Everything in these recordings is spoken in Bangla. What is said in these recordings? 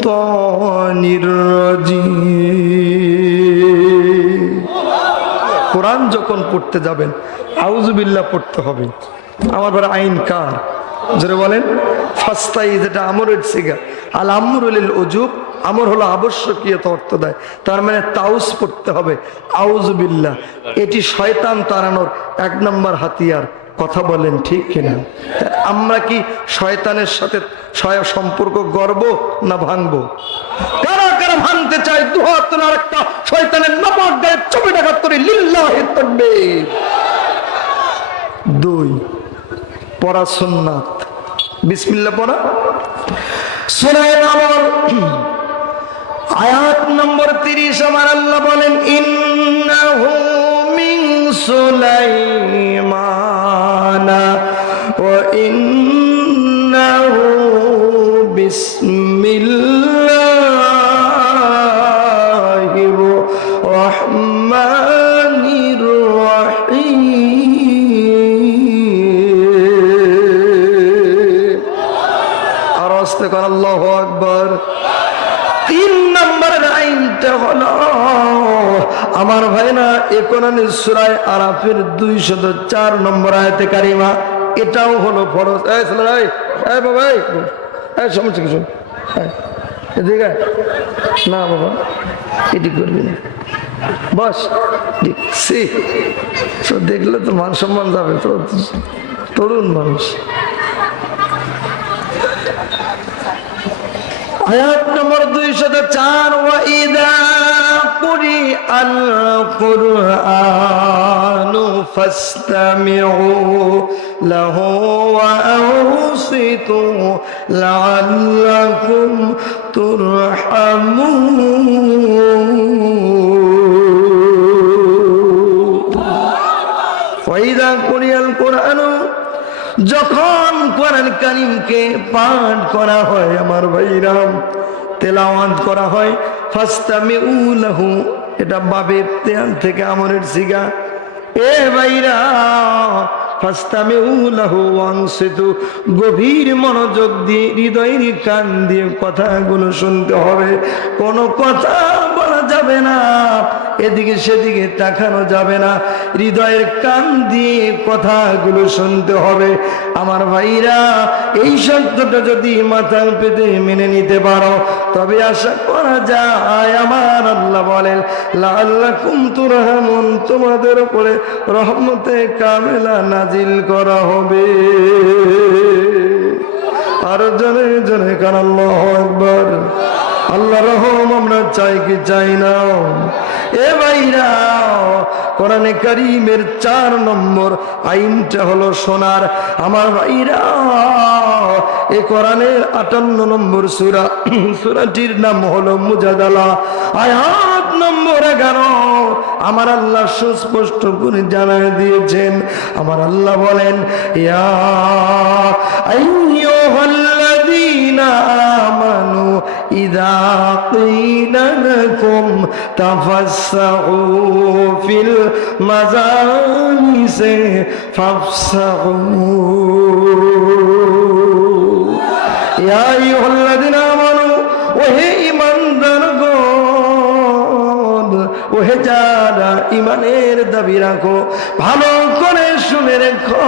শাইতানির রাজিম। কোরআন যখন পড়তে যাবেন আউযু বিল্লাহ পড়তে হবে। আমার বড় আইন কার যারা বলেন ফাস্তাই, যেটা আমরের সিগা, আল আমরু লিল উজুব, আমর হলো আবশ্যকীয়তা অর্থ দেয়, তার মানে তাউস পড়তে হবে আউযু বিল্লাহ। এটি শয়তান তাড়ানোর এক নম্বর হাতিয়ার। কথা বলেন ঠিক কিনা? আমরা কি শয়তানের সাথে সম্পর্ক গড়ব না ভাঙবো? কারা কারা ভাঙতে চায় দুহাত তুলে আরেকটা শয়তানের নাপাক গায়ে চপে টাকা করে লিল্লাহি তাকবীর। দুই, পড়া সুন্নাত। বিসমিল্লাহ পড়া। সূরা নামল আয়াত নম্বর 30 আমার আল্লাহ বলেন ইন্নাহু মিন সুলাইমানা ওয়া ইন্নাহু বিসমিল্লাহির রহমানির রহিম। আর আস্তে করে আল্লাহু আকবার। তিন নম্বরের আইনটা হলো আমার ভাইরা কোরআনের সূরা আরাফের 204 নম্বর আয়াতে কারিমা, এটাও হলো ফরজ। এই ছেলে এই বাবা এই সমস্যা কিছু এদিকে না বাবা, এটি করবি না বস। দেখলে তো মান সম্মান যাবে, তো তরুণ মানুষ। আয়াত নম্বর 204 ওয়া ইযা কুরিআল কুরআনু ফাসতামিউ লাহু ওয়া আনসিতু লাআল্লাকুম তুরহামুন। ওয়া ইযা কুরিআল কুরআনু, যখন কোরআন কারীমকে পাঠ করা হয় আমার ভাইরাম, তেলাওয়াত করা হয়, ফাসতামিউ লাহু, এটা বাবে থেকে আমরের সিগা। এ ভাইরা ফাসতামিউ লাহু ওয়ানসিতু, গভীর মনোযোগ দিয়ে হৃদয়ের কান দিয়ে কথাগুলো শুনতে হবে। কোনো কথা বলা যাবে না, এদিকে সেদিকে তাকানো যাবে না, হৃদয়ের কান দিয়ে কথাগুলো শুনতে হবে। আমার ভাইরা এই সত্যটা যদি মাথা পেতে মেনে নিতে পারো তবে আশা করা যায় আমার আল্লাহ বলেন লাআল্লাকুম তুরহামুন, তোমাদের উপরে রহমতে কামেলা নাজিল করা হবে। আর জনে জনে কান আল্লাহু আকবার। আল্লাহ রহম আমরা চাই কি চাই না? এ ভাইরা কোরআনে কারীমের 4 নম্বর আইনটা হলো শোনার। আমার ভাইরা এই কোরআনের 58 নম্বর সূরা, সূরাটির নাম হলো মুজাদালা। আয়াত নম্বর 11 আমার আল্লাহ সুস্পষ্ট করে জানিয়ে দিয়েছেন। আমার আল্লাহ বলেন ইয়া আইয়ুহাল্লাযীনা আমানু ইযা ক্বিলা লাকুম তাফাসসাহু ফিল মাজালিসি ফাফসাহু। ইয়া আইয়ুহাল্লাযীনা আমানু, ওহে ঈমানদারগণ, ওহে যারা ঈমানের দাবি রাখো, ভালো করে শুনে রেখো।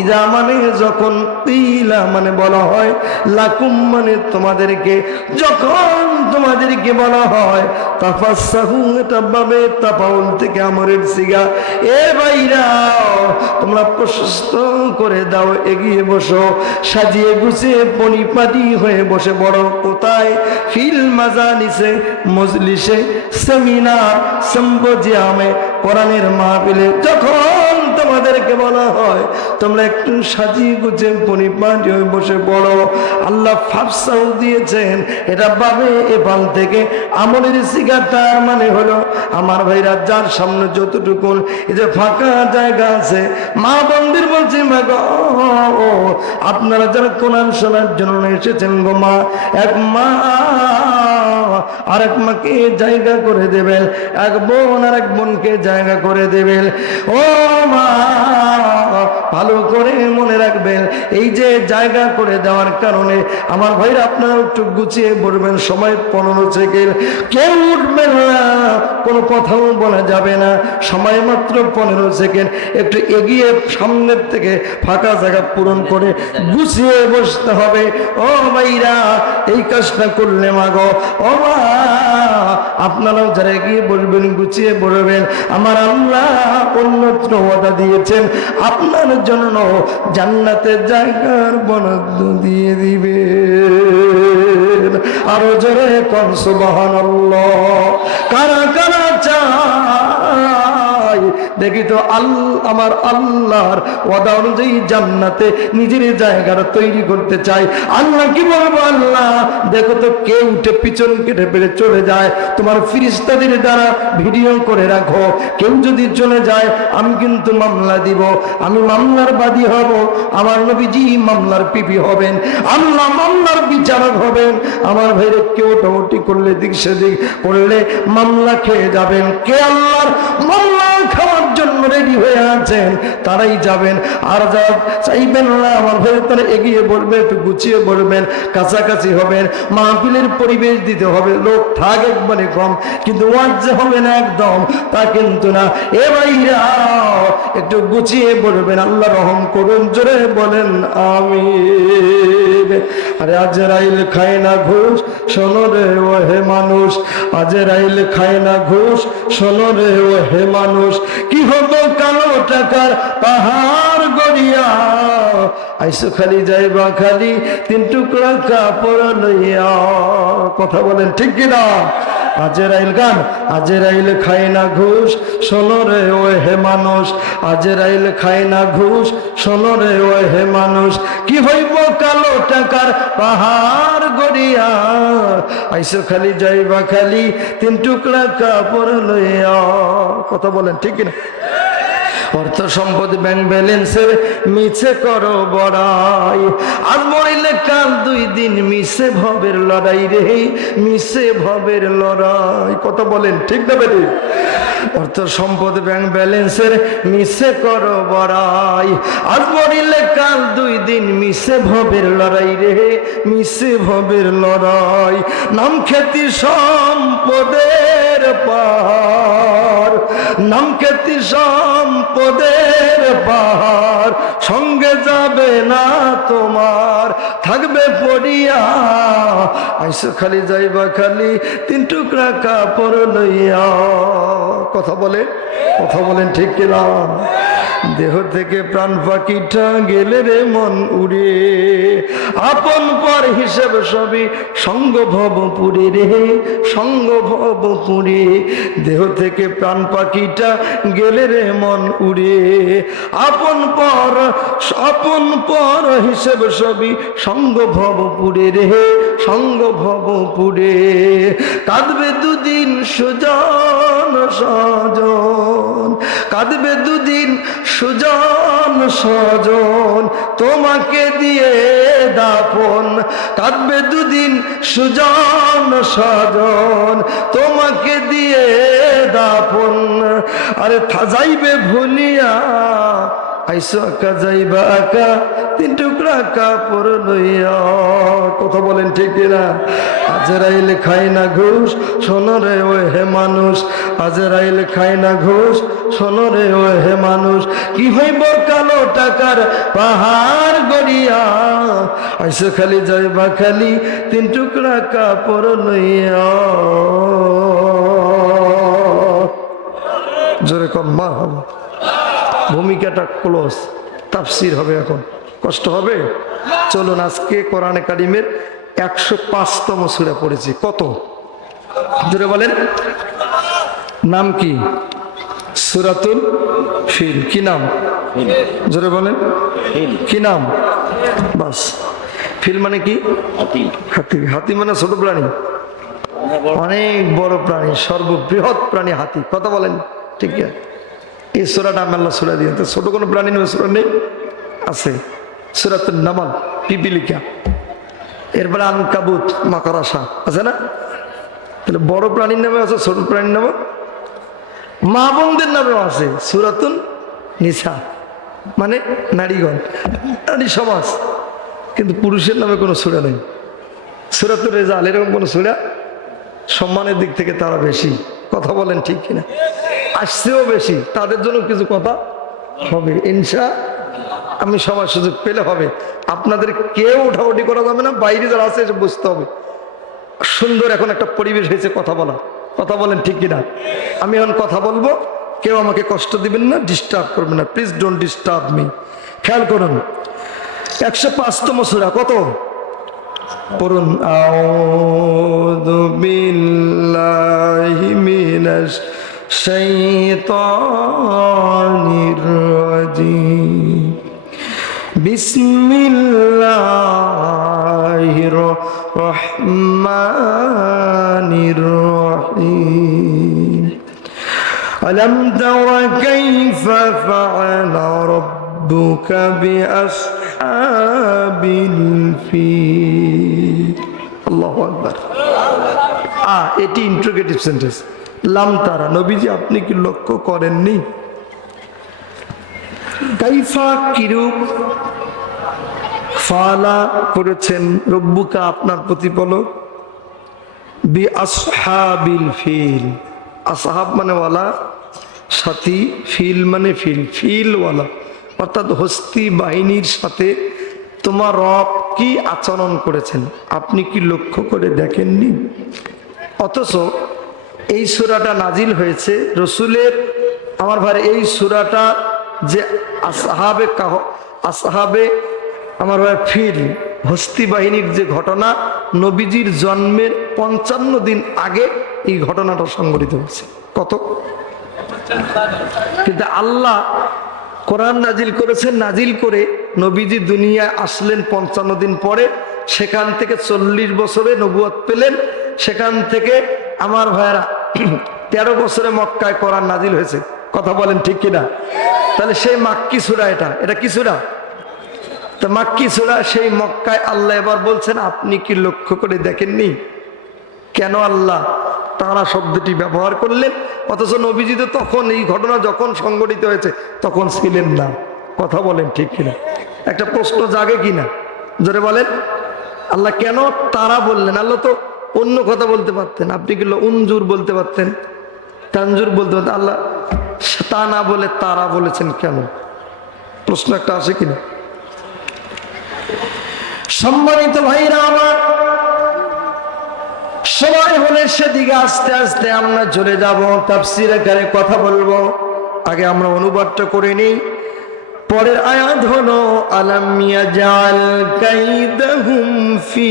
ইযা মানে যখন, ক্বিলা মানে বলা হয়, লাকুম মানে তোমাদেরকে, যখন তোমাদেরকে বলা হয়, তাফাসসাহু এটা বাবে তাফাউল থেকে আমরের সিগা। এ ভাইরা তোমরা প্রশস্ত করে দাও, এগিয়ে বসো, সাজিয়ে গুছিয়ে পরিপাটি হয়ে বসে পড়ো। কোথায়? ফিল মাজালিসে, মজলিসে, সেমিনার, সিম্পোজিয়ামে, কোরআনের মাহফিলে যখন তোমাদেরকে বলা হয় তোমরা একটু সাজিয়ে গুছিয়ে পরিপাটি হয়ে বসে পড়ো। আল্লাহ ফাফসাউ দিয়েছেন, এটা বাবে এপাল থেকে আমলের সিগা। তার মানে হলো আমার ভাইরা যার সামনে যতটুকুন এই যে ফাঁকা জায়গা আছে, মা বন্দির বলছে মা গো, আপনারা যারা কোরআন শোনার জন্য এসেছেন গো মা, এক মা আরেক মাকে জায়গা করে দেবেন, এক বোন আরেক বোনকে জায়গা করে দেবেন। ও মা, ভালো করে মনে রাখবেন, এই যে জায়গা করে দেওয়ার কারণে আমার ভাইরা আপনারা একটু গুছিয়ে বলবেন। সময় 15 সেকেন্ড, কেউ উঠবেন না, কোনো কথাও বলা যাবে না। সময় মাত্র 15 সেকেন্ড। একটু এগিয়ে সামনের থেকে ফাঁকা জায়গা পূরণ করে গুছিয়ে বসতে হবে। ও ভাইরা, এই কাজটা করলে মাগো, ও মা, আপনারাও যারা এগিয়ে বসবেন গুছিয়ে বলবেন। আমার আল্লাহ অন্যত্র ওয়াদা দিয়েছেন, আপনার জন্য জান্নাতের জায়গার বরাদ্দ দিয়ে দিবে। আরো জোরে কোন সুবহানাল্লাহ। কারা কারা চাই দেখি তো আমার আল্লাহর ওয়াদা অনুযায়ী জান্নাতে নিজের জায়গাটা তৈরি করতে চাই। আল্লাহ কি বলবো, আল্লাহ দেখো তো কে উঠে পিছন কেটে পেরে চলে যায়, তোমার ফেরেশতাদের দ্বারা ভিডিও করে রাখো। কেউ যদি চলে যায় আমি কিন্তু মামলা দিব, আমি মামলার বাদী হব, আমার নবীজি মামলার পিপি হবেন, আল্লাহ মামলার বিচারক হবেন। আমার ভাইরে কেউ টোটি করলে দিক সেদিক করলে মামলা খেয়ে যাবেন। কে আল্লাহর মামলা খাওয়ার জন্য রেডি হয়ে আছেন তারাই যাবেন, আর যা চাইবেন না আমার ভাই তারা এগিয়ে বলবে, একটু গুছিয়ে বলবেন, কাছাকাছি হবেন। মাহফিলের পরিবেশ দিতে হবে, লোক থাক একবারে কম, কিন্তু ওয়াজ যে হবে না একদম তা কিন্তু না। এ ভাইরা একটু গুছিয়ে বলবেন, আল্লাহ রহম করুন, জোরে বলেন আমিন। আরে আজরাইল খায় না ঘুষ, শোনো রে ও হে মানুষ, আজরাইল খায় না ঘুষ, শোনো রে ও হে মানুষ। কি হবো কালো টাকার পাহাড় গড়িয়া, আইসো খালি যাইবা খালি 3 টুকরা কাপড় লইয়া। কথা বলেন ঠিক কিনা? আজরাইল গান, আজরাইল খায় না ঘুষ, শোনো রে ও হে মানুষ, আজরাইল খায় না ঘুষ, শোনো রে ও হে মানুষ। কি হইব কালো টাকার পাহাড় গড়িয়া, আইসো খালি যাইবা খালি 3 টুকরা কাপড় লইয়া। কথা বলেন ঠিক কিনা? অর্থ সম্পদ ব্যাংক ব্যালেন্সের মিছে করো বড়াই, আজ মরিলে কাল 2 দিন, মিছে ভবের লড়াই রে, মিছে ভবের লড়াই। কথা বলেন ঠিক না বেটি? অর্থ সম্পদ ব্যাংক ব্যালেন্সের মিছে করো বড়াই, আজ মরিলে কাল 2 দিন, মিছে ভবের লড়াই রে, মিছে ভবের লড়াই। নাম খ্যাতি সম্পদের পাহাড়, নাম খ্যাতি সম্পদের পাহাড়, সঙ্গে যাবে না তোমার, থাকবে পড়িয়া, আইসো খালি যাইবা খালি 3 টুকরা কাপড় লইয়া। কথা বলে, কথা বলেন ঠিক কিনা? দেহ থেকে প্রাণ পাখিটা গেলে রে মন উড়ে, আপন পর হিসেব সবই সঙ্গ ভব পুরে রে, সঙ্গ ভব পুরে। দেহ থেকে প্রাণ পাখিটা গেলে রে মন উড়ে, আপন পর হিসেব সবই সঙ্গ ভব পুরে রে, সঙ্গ ভব পুরে। কাঁদবে 2 দিন সুজন সজন, কাঁদবে 2 দিন সুজন সজন, তোমাকে দিয়ে দাপন, কাঁদবে 2 দিন সুজন সজন, তোমাকে দিয়ে দাপন। আরে যাইবে ভুলিয়া, আইসো আঁকা যাইবা আঁকা 3 টুকরা কাপড় লইয়া। কথা বলেন ঠিক কিনা? আজরাইল খায় না ঘুষ, শোনো রে ও হে মানুষ, আজরাইল খায় না ঘুষ, শোনো রে ও হে মানুষ। কি হইব কালো টাকার পাহাড় গড়িয়া, আইসো খালি যাইবা খালি 3 টুকরা কাপড় লইয়া। জোরে কম মা হবে। ভূমিকাটা ক্লোজ, তাফসির হবে এখন, কষ্ট হবে। চলুন আজকে কোরআনে কারিমের 105তম সূরা পড়েছি। কত জোরে বলেন? নাম কি? সূরাতুল ফিল। কি নাম? জোরে বলেন কি নাম? বাস। ফিল মানে কি? হাতি। হাতি, হাতি মানে ছোট প্রাণী, অনেক বড় প্রাণী, সর্ববৃহৎ প্রাণী হাতি। কথা বলেন ঠিক আছে? এই সূরাটা আল্লাহ সূরা দিয়ে, ছোট কোনো প্রাণী নেই সূরা নেই, আছে সূরাতুন নামল, পিপিলিকা। এরপরে আনকাবুত, মাকড়সা আছে না? তাহলে বড় প্রাণীর নামে আছে, ছোট প্রাণীর নামে, মা বোনদের নামেও আছে সূরাতুন নিসা, মানে নারীগণ, নারী সমাজ। কিন্তু পুরুষের নামে কোনো সূরা নেই। সূরাতুর রিজাল এরকম কোনো সূরা, সম্মানের দিক থেকে তারা বেশি। কথা বলেন ঠিক কিনা? আসছেও বেশি, তাদের জন্য কিছু কথা হবে ইনশাআল্লাহ। আমি সবার সুযোগ পেলে হবে। আপনাদের কেউ উঠাউঠি করা যাবে না, বাইরে যারা আছে এসে বুঝতে হবে। সুন্দর এখন একটা পরিবেশ হয়েছে কথা বলা। কথা বলেন ঠিক কিনা? আমি এখন কথা বলবো, কেউ আমাকে কষ্ট দিবেন না, ডিস্টার্ব করবেন না, প্লিজ ডোন্ট ডিস্টার্ব মি। খেয়াল করুন 105তম সূরা, কত পড়ুন? আউযু বিল্লাহি মিনাশ শাইতানির রাজিম। বিসমিল্লাহির রহমানির রহিম। আলাম তারা কাইফা ফাআলা রাব্বুকা বিআসহাবিল ফিল। আল্লাহু আকবার। এটি ইন্টারোগেটিভ সেন্টেন্স। লাম তারা, নবীজি আপনি কি লক্ষ্য করেননি? কাইফা কিরূপ, ফালা করেছেন, রব্বুকা আপনার প্রতিপালক, বি আসহাবিল ফিল। আসহাব মানে ওয়ালা, সাথী, ফিল মানে ফিল, ফিলওয়ালা, অর্থাৎ হস্তি বাহিনীর সাথে তোমার রব কি আচরণ করেছেন আপনি কি লক্ষ্য করে দেখেননি? অথচ এই সূরাটা নাজিল হয়েছে রসুলের, আমার ভাই এই সূরাটা যে আসহাবে আমার ভাই ফিল, হস্তি বাহিনীর যে ঘটনা, নবীজির জন্মের 55 দিন আগে এই ঘটনাটা সংঘটিত হয়েছে। কত? কিন্তু আল্লাহ কোরআন নাজিল করেছেন, নাজিল করে নবীজি দুনিয়ায় আসলেন 55 দিন পরে। সেখান থেকে 40 বছরে নবুয়ত পেলেন। সেখান থেকে আমার ভাইয়েরা 13 বছরে মক্কায় কোরআন নাজিল হয়েছে। কথা বলেন ঠিক কিনা? তাহলে সেই মাক্কি সূরা, এটা কি সূরা? তো মাক্কি সূরা, সেই মক্কায় আল্লাহ এবার বলছেন আপনি কি লক্ষ্য করে দেখেননি? কেন আল্লাহ তারা শব্দটি ব্যবহার করলেন? অথচ নবীজি তো তখন, এই ঘটনা যখন সংঘটিত হয়েছে তখন ছিলেন না। কথা বলেন ঠিক কিনা? একটা প্রশ্ন জাগে কিনা? জোরে বলেন। আল্লাহ কেন তারা বললেন? আল্লাহ তো অন্য কথা বলতে পারতেন, আপনি কি উনজুর বলতে পারতেন, তানজুর বলতে পারতেন। আল্লাহ তা না বলে তারা বলেছেন কেন? প্রশ্ন একটা আসে কিনা? সম্মানিত ভাইরা আমার, সময় হলে সেদিকে আস্তে আস্তে আমরা চলে যাব, তাফসীর আকারে কথা বলবো। আগে আমরা অনুবাদটা করে নিই। পরের আয়াত হলো আলাম ইয়াজাল কাইদাহুম ফি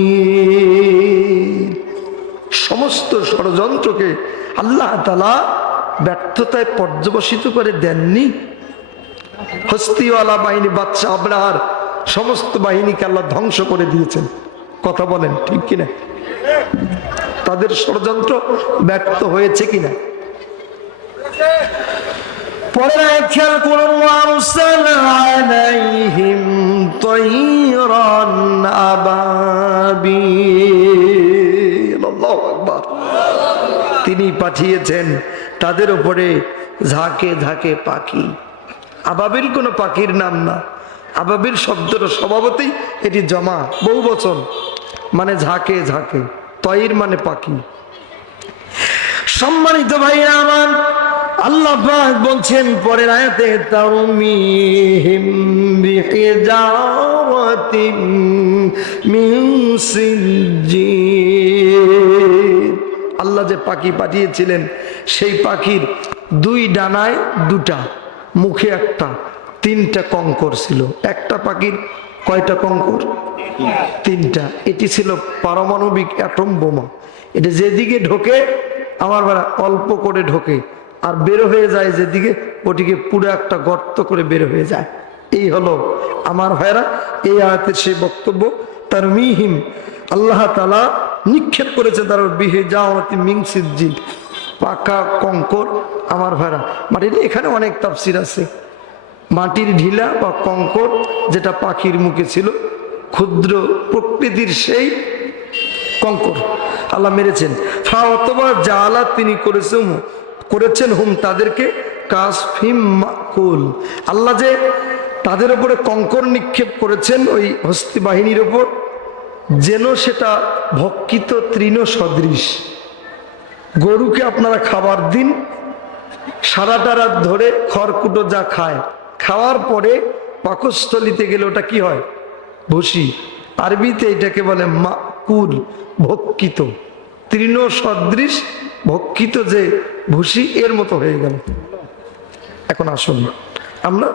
তাদনীর। সমস্ত ষড়যন্ত্রকে আল্লাহ তাআলা ব্যর্থতায় পর্যবসিত করে দেননি? হস্তিওয়ালা বাহিনী, বাদশা আবরাহার সমস্ত বাহিনীকে আল্লাহ ধ্বংস করে দিয়েছেন। কথা বলেন ঠিক কিনা? তাদের ষড়যন্ত্র ব্যর্থ হয়েছে কিনা? পরের আয়াত খেয়াল করুন, ওয়ারসালা আলাইহিম তায়রান আবাবিল। আল্লাহু আকবার। তিনি পাঠিয়েছেন তাদের উপরে ঝাঁকে ঝাঁকে পাখি। আবাবিল কোনো পাখির নাম না। আবাবিল শব্দটা স্বভাবতেই এটি জমা, বহু বচন, মানে ঝাঁকে ঝাঁকে। তয়র মানে পাখি। সম্মানিত ভাইরা আমার, আল্লাহ পাক বলছেন পরের আয়াতে, তারমিহিম বিহিজারাতিন মিন সিজ্জিল। আল্লাহ যে পাখি পাঠিয়েছিলেন সেই পাখির 2 ডানায় 2টা, মুখে একটা, 3টা কঙ্কর ছিল। একটা পাখির কয়টা কঙ্কর? 3টা। এটি ছিল পারমাণবিক অ্যাটম বোমা। এটা যেদিকে ঢোকে আমার ভাড়া অল্প করে ঢোকে, আর বের হয়ে যায় যেদিকে, ওটিকে পুরো একটা গর্ত করে বের হয়ে যায়। এই হলো আমার ভাইরা এই আয়াতের সেই বক্তব্য। তারমিহিম, আল্লাহ তাআলা নিক্ষেপ করেছে তার বিহিজারাতি মিন সিজ্জিল, পাকা কঙ্কর। আমার ভাইরা মাটির, এখানে অনেক তাফসীর আছে। মাটির ঢিলা বা কঙ্কর, যেটা পাখির মুখে ছিল, ক্ষুদ্র প্রকৃতির সেই কঙ্কর। আল্লাহ মেরেছেন। অথবা জালা তিনি করেছেন হুম তাদেরকে কাসফিম মাকুল, আল্লাহ যে তাদের উপরে কঙ্কর নিক্ষেপ করেছেন ওই হস্তি বাহিনীর উপর, যেন সেটা ভক্ষিত তৃণ সদৃশ। গরুকে আপনারা খাবার দিন, সারাটা রাত ধরে খড়কুটো যা খায়, খাওয়ার পরে পাকস্থলিতে গেলে ওটা কি হয়? ভুসি। আরবিতে এটাকে বলে মাকুল, ভক্ষিত, তৃণ সদৃশ ভক্ষিত যে ভুসি, এর মতো হয়ে গেল। এখন আসুন আমরা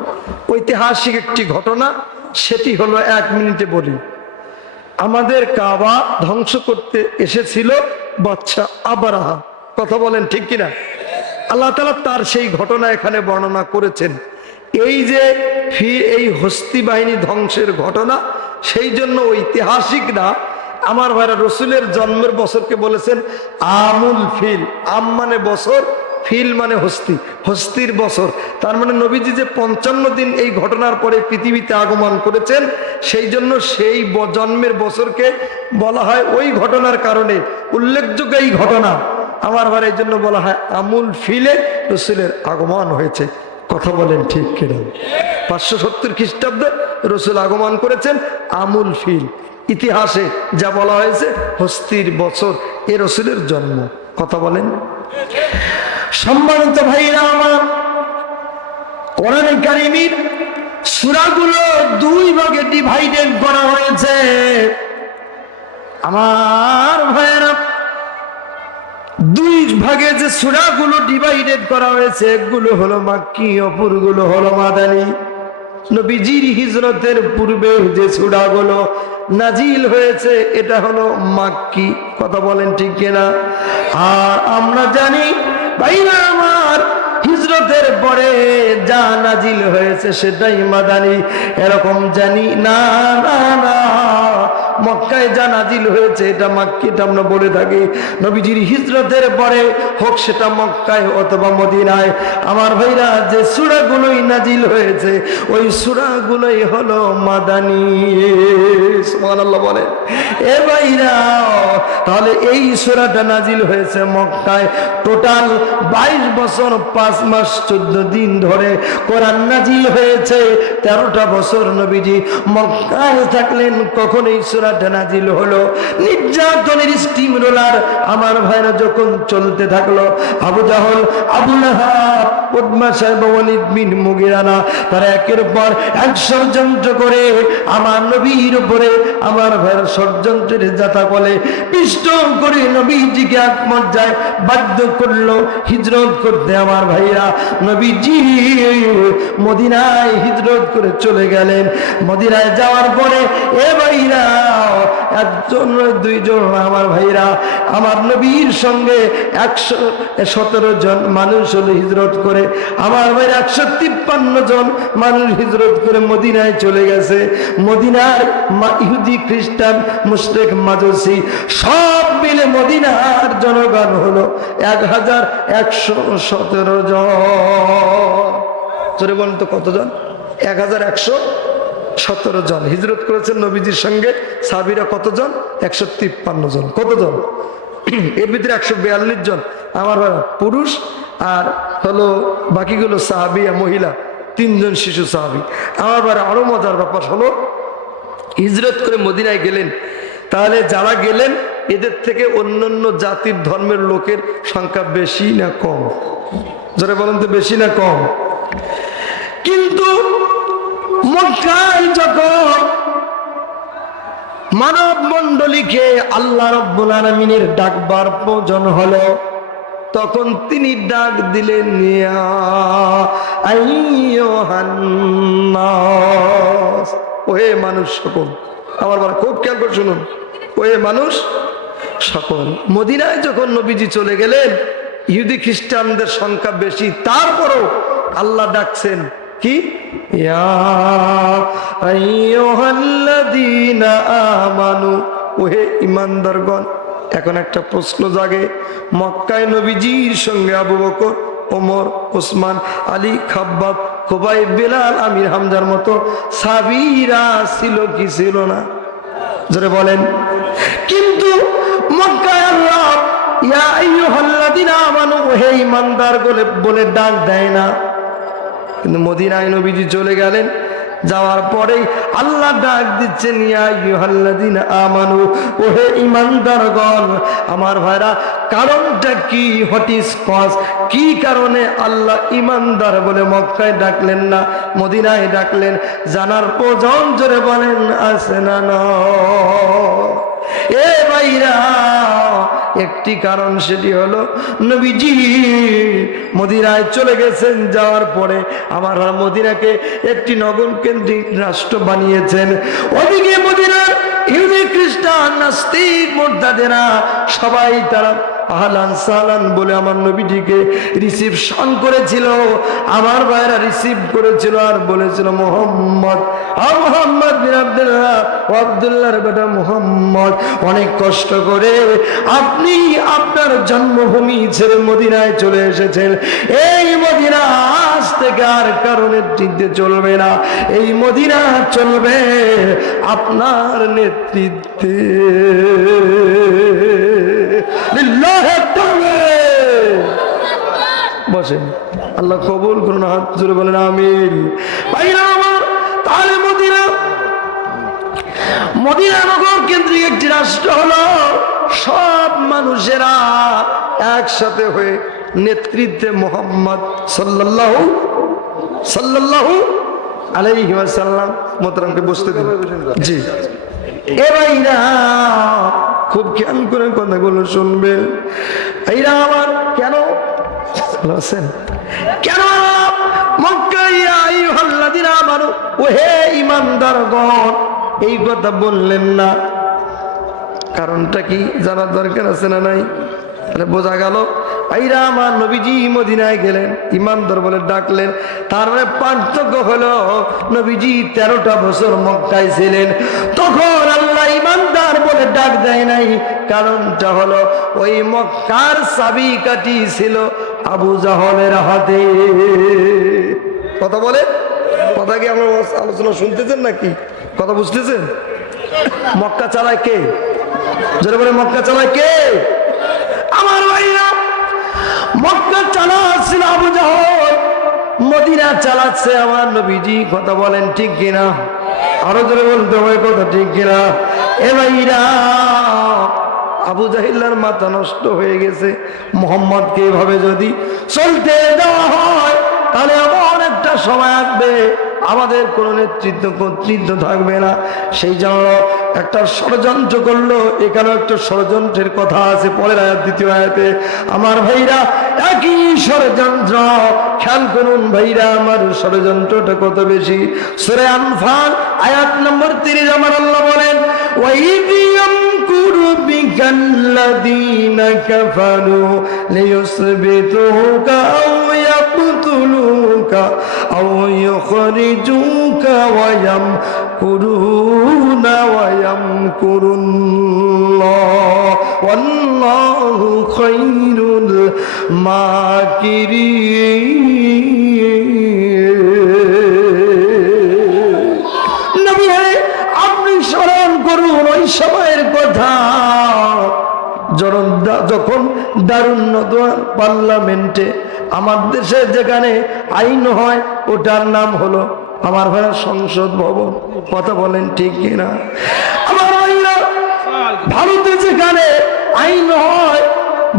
ঐতিহাসিক একটি ঘটনা, সেটি হলো 1 মিনিটে বলি। আমাদের কাবা ধ্বংস করতে এসেছিল বাদশা আবরাহা, কথা বলেন ঠিক কিনা? আল্লাহ তাআলা তার সেই ঘটনা এখানে বর্ণনা করেছেন। এই যে এই হস্তি বাহিনী ধ্বংসের ঘটনা, সেই জন্য ঐতিহাসিকরা আমার ভাইরা রসুলের জন্মের বছরকে বলেছেন আমুল ফিল। আম মানে বছর, ফিল মানে হস্তি, হস্তির বছর। তার মানে নবীজি যে 55 দিন এই ঘটনার পরে পৃথিবীতে আগমন করেছেন, সেই জন্য সেই জন্মের বছরকে বলা হয় ওই ঘটনার কারণে উল্লেখযোগ্য এই ঘটনা। আমার ভাই এই জন্য বলা হয় আমুল ফিলে রসুলের আগমন হয়েছে, কথা বলেন ঠিক কিনা? 570 খ্রিস্টাব্দে রসুল আগমন করেছেন আমুল ফিল। ইতিহাসে যা বলা হয়েছে হস্তির বছর, এ রসুলের জন্ম, কথা বলেন। সম্মানিত ভাইরা আমার, কোরআনে কারীমের সূরাগুলো 2 ভাগে ডিভাইডেড করা হয়েছে। আমার ভাইরা 2 ভাগে যে সূরাগুলো ডিভাইডেড করা হয়েছে, একগুলো হলো মাক্কি, অপরগুলো হলো মাদানী। নবীজির হিজরতের পূর্বে যে সূরাগুলো নাজিল হয়েছে এটা হলো মাক্কি, কথা বলেন ঠিক কিনা? আর আমরা জানি ভাইরা আমার, হিজরতের পরে যা নাজিল হয়েছে সেটাই মাদানী, এরকম জানি না। না না, মক্কায় যা নাজিল হয়েছে এটা মাক্কি, এটা আমরা বলে থাকি। নবীজির হিজরতের পরে হোক সেটা মক্কায় অথবা মদিনায়, আমার ভাইরা যে সূরাগুলোই নাজিল হয়েছে ওই সূরাগুলোই হলো মাদানী। সুবহানাল্লাহ বলেন। এ ভাইরা, তাহলে এই সূরাটা নাজিল হয়েছে মক্কায়। টোটাল 22 বছর 5 মাস 14 দিন ধরে কোরআন নাজিল হয়েছে। 13টা বছর নবীজি মক্কায় থাকলেন। কখন এই সূরাটা নাজিল হলো? নির্যাতনের স্টিম রোলার আমার ভাইরা যখন চলতে থাকলো, আবু জাহল, আবু লাহাব, উতবা সাহেব, ওয়ালিদ বিন মুগিরা, তারা একের পর এক ষড়যন্ত্র করে আমার নবীর উপরে আমার ভাইরা ষড়যন্ত্রের যাতা বলে পিষ্ট করে নবীজিকে এক পর্যায়ে বাধ্য করলো হিজরত করতে। আমার ভাইরা নবীজি মদিনায় হিজরত করে চলে গেলেন। মদিনায় যাওয়ার পরে এ ভাইরা 1 2 জন আমার ভাইরা আমার নবীর সঙ্গে 117 জন মানুষ হলো হিজরত করে। আমার ভাইরা 153 জন মানুষ হিজরত করে মদিনায় চলে গেছে। মদিনার ইহুদি, খ্রিস্টান, মুশরিক, মাজুসি সব মিলে মদিনার জনগণ হলো 1117 জন। জোরে বলেন তো কতজন? 1117 জন হিজরত করেছেন নবীজির সঙ্গে। সাহাবীরা কতজন? 153 জন। কতজন? এর ভিতরে 142 জন আমার পুরুষ, আর হলো বাকিগুলো সাহাবিয়া মহিলা, 3 জন শিশু সাহাবী। আমার আরো মজার ব্যাপার হলো, হিজরত করে মদিনায় গেলেন, তাহলে যারা গেলেন এদের থেকে অন্যান্য জাতির ধর্মের লোকের সংখ্যা বেশি না কম? যারা বলেন তো বেশি না কম? কিন্তু মক্কায় যখন মানব মণ্ডলীকে আল্লাহ রাব্বুল আলামিনের ডাকবার প্রয়োজন হলো, তখন তিনি ডাক দিলেন, ইয়া আইয়ুহান নাস, ওহে মানুষ সকল। আমার বলা খুব খেয়াল করে শুনুন, ওহে মানুষ সকল। মদিনায় যখন নবীজি চলে গেলেন, ইহুদি খ্রিস্টানদের সংখ্যা বেশি, তারপরও আল্লাহ ডাকছেন কি? ইয়া আইয়ুহাল্লাযীনা আমানু, ওহে ঈমানদারগণ। এখন একটা প্রশ্ন জাগে, মক্কায় নবীজির সঙ্গে আবু বকর, ওমর, ওসমান, আলী, খাব্বাব, খুবাইব, বেলাল, আমির হামজার মতো সাহাবীরা ছিল কি ছিল না? জোরে বলেন। কিন্তু মক্কায় আল্লাহ ইয়া আইয়ুহাল্লাযীনা আমানু, হে ঈমানদার বলে ডাক দেয় না। কিন্তু মদিনায় নবীজি চলে গেলেন, যাওয়ার পরেই আল্লাহ ডাক দিচ্ছেন, ইয়া আইয়ুহাল্লাযীনা আমানু, ও হে ঈমানদারগণ। আমার ভাইরা, কারণটা কি? What is cause? কি কারণে আল্লাহ ঈমানদার বলে মক্কায় ডাকলেন না, মদিনায় ডাকলেন? জানার প্রয়োজন, জোরে বলেন আছে না? না এ ভাইরা, একটি কারণ, সেটি হলো নবীজি মদিনায় চলে গেছেন। যাওয়ার পরে আমার মদিনাকে একটি নগর কেন্দ্রিক রাষ্ট্র বানিয়েছেন। ওদিকে মদিনার ইহুদি, খ্রিস্টান, নাস্তিক, মুরতাদেরা সবাই তারা আহলান সাহলান বলে আমার নবীজিকে রিসিপশন করেছিল। আমার ভাইরা রিসিভ করেছিল আর বলেছিল, মোহাম্মদ, মোহাম্মদ বিন আব্দুল্লাহ, আব্দুল্লাহর বেটা মোহাম্মদ, অনেক কষ্ট করে আপনি আপনার জন্মভূমি ছেড়ে মদিনায় চলে এসেছেন। এই মদিনা আজ থেকে আর কারণের চিনতে চলবে না, এই মদিনা চলবে আপনার নেতৃত্বে। বসেন, আল্লাহ কবুল করুন, হাত জোরে বলেন আমিন। ভাইরা আমার, তাহলে মদিনা নগর কেন্দ্রিক একটি রাষ্ট্র হলো, সব মানুষেরা একসাথে হয়ে নেতৃত্বে মুহাম্মদ সাল্লাল্লাহু আলাইহি ওয়াসাল্লাম। মোহতারামকে বসতে দিন। জি, এ ভাইরা খুব খেয়াল করে কথাগুলো শুনবেন। ভাইরা আমার, কেন কেন মক্কায় ইয়া আইয়ুহাল্লাযীনা আমানু, ও হে ঈমানদারগণ, এই কথা বললেন না? কারণটা কি জানার দরকার আছে না নাই? তাহলে বোঝা গেল ভাইরা আমার, নবীজি মদিনায় গেলেন, ঈমানদার বলে ডাকলেন। তারপরে পার্থক্য হলো, নবীজি 13টা বছর মক্কায় ছিলেন, তখন আল্লাহ ঈমানদার বলে ডাক দেয় নাই। কারণটা হলো, ওই মক্কার চাবিকাঠি ছিল আবু জাহলের হাতে। কথা বলে, কথা কি আমরা আলোচনা শুনতেছেন নাকি? কথা বুঝতেছেন? মক্কা চালায় কে? যারা বলে মক্কা চালায় কে? আমার ভাইরা, মক্কা চালাচ্ছিল আবু জাহল, মদিনা চালাচ্ছে আমার নবীজি। কথা বলেন ঠিক কিনা? আরো জোরে বলতে হবে, কথা ঠিক কিনা? এ ভাইরা, আবু জাহিল্লার মাথা নষ্ট হয়ে গেছে। মোহাম্মদকে এভাবে যদি চলতে দেওয়া হয়, তাহলে এমন একটা সময় আসবে আমাদের কোনো নেতৃত্ব কর্তৃত্ব থাকবে না। সেই জন্য একটা ষড়যন্ত্র করলো। এখানে একটা ষড়যন্ত্রের কথা আছে পরের আয়াত, দ্বিতীয় আয়াতে। আমার ভাইরা, একই ষড়যন্ত্র। খেয়াল করুন ভাইরা আমার, ষড়যন্ত্রটা কত বেশি। সূরা আনফাল আয়াত নম্বর 30 আমার আল্লাহ বলেন, ওয়াইদ ইয়ামকুরু বিকাল্লাযীনা কাফারু লিয়ুসবিতুকা আও ইয়াকতুলুকা আও ইউখরিজুকা ওয়া ইয়ামকুরুনা ওয়া ইয়ামকুরুল্লাহ ওয়াল্লাহু খায়রুল মাকিরিন। নবী, আপনি স্মরণ করুন ওই সময়ের কথা, যখন দারুন নদওয়া পার্লামেন্টে আমার দেশে যেখানে আইন হয়, ওটার নাম হলো আমার ভাইরা সংসদ ভবন। কথা বলেন ঠিক কিনা? আমার ভাইরা, ভারতে যেখানে আইন হয়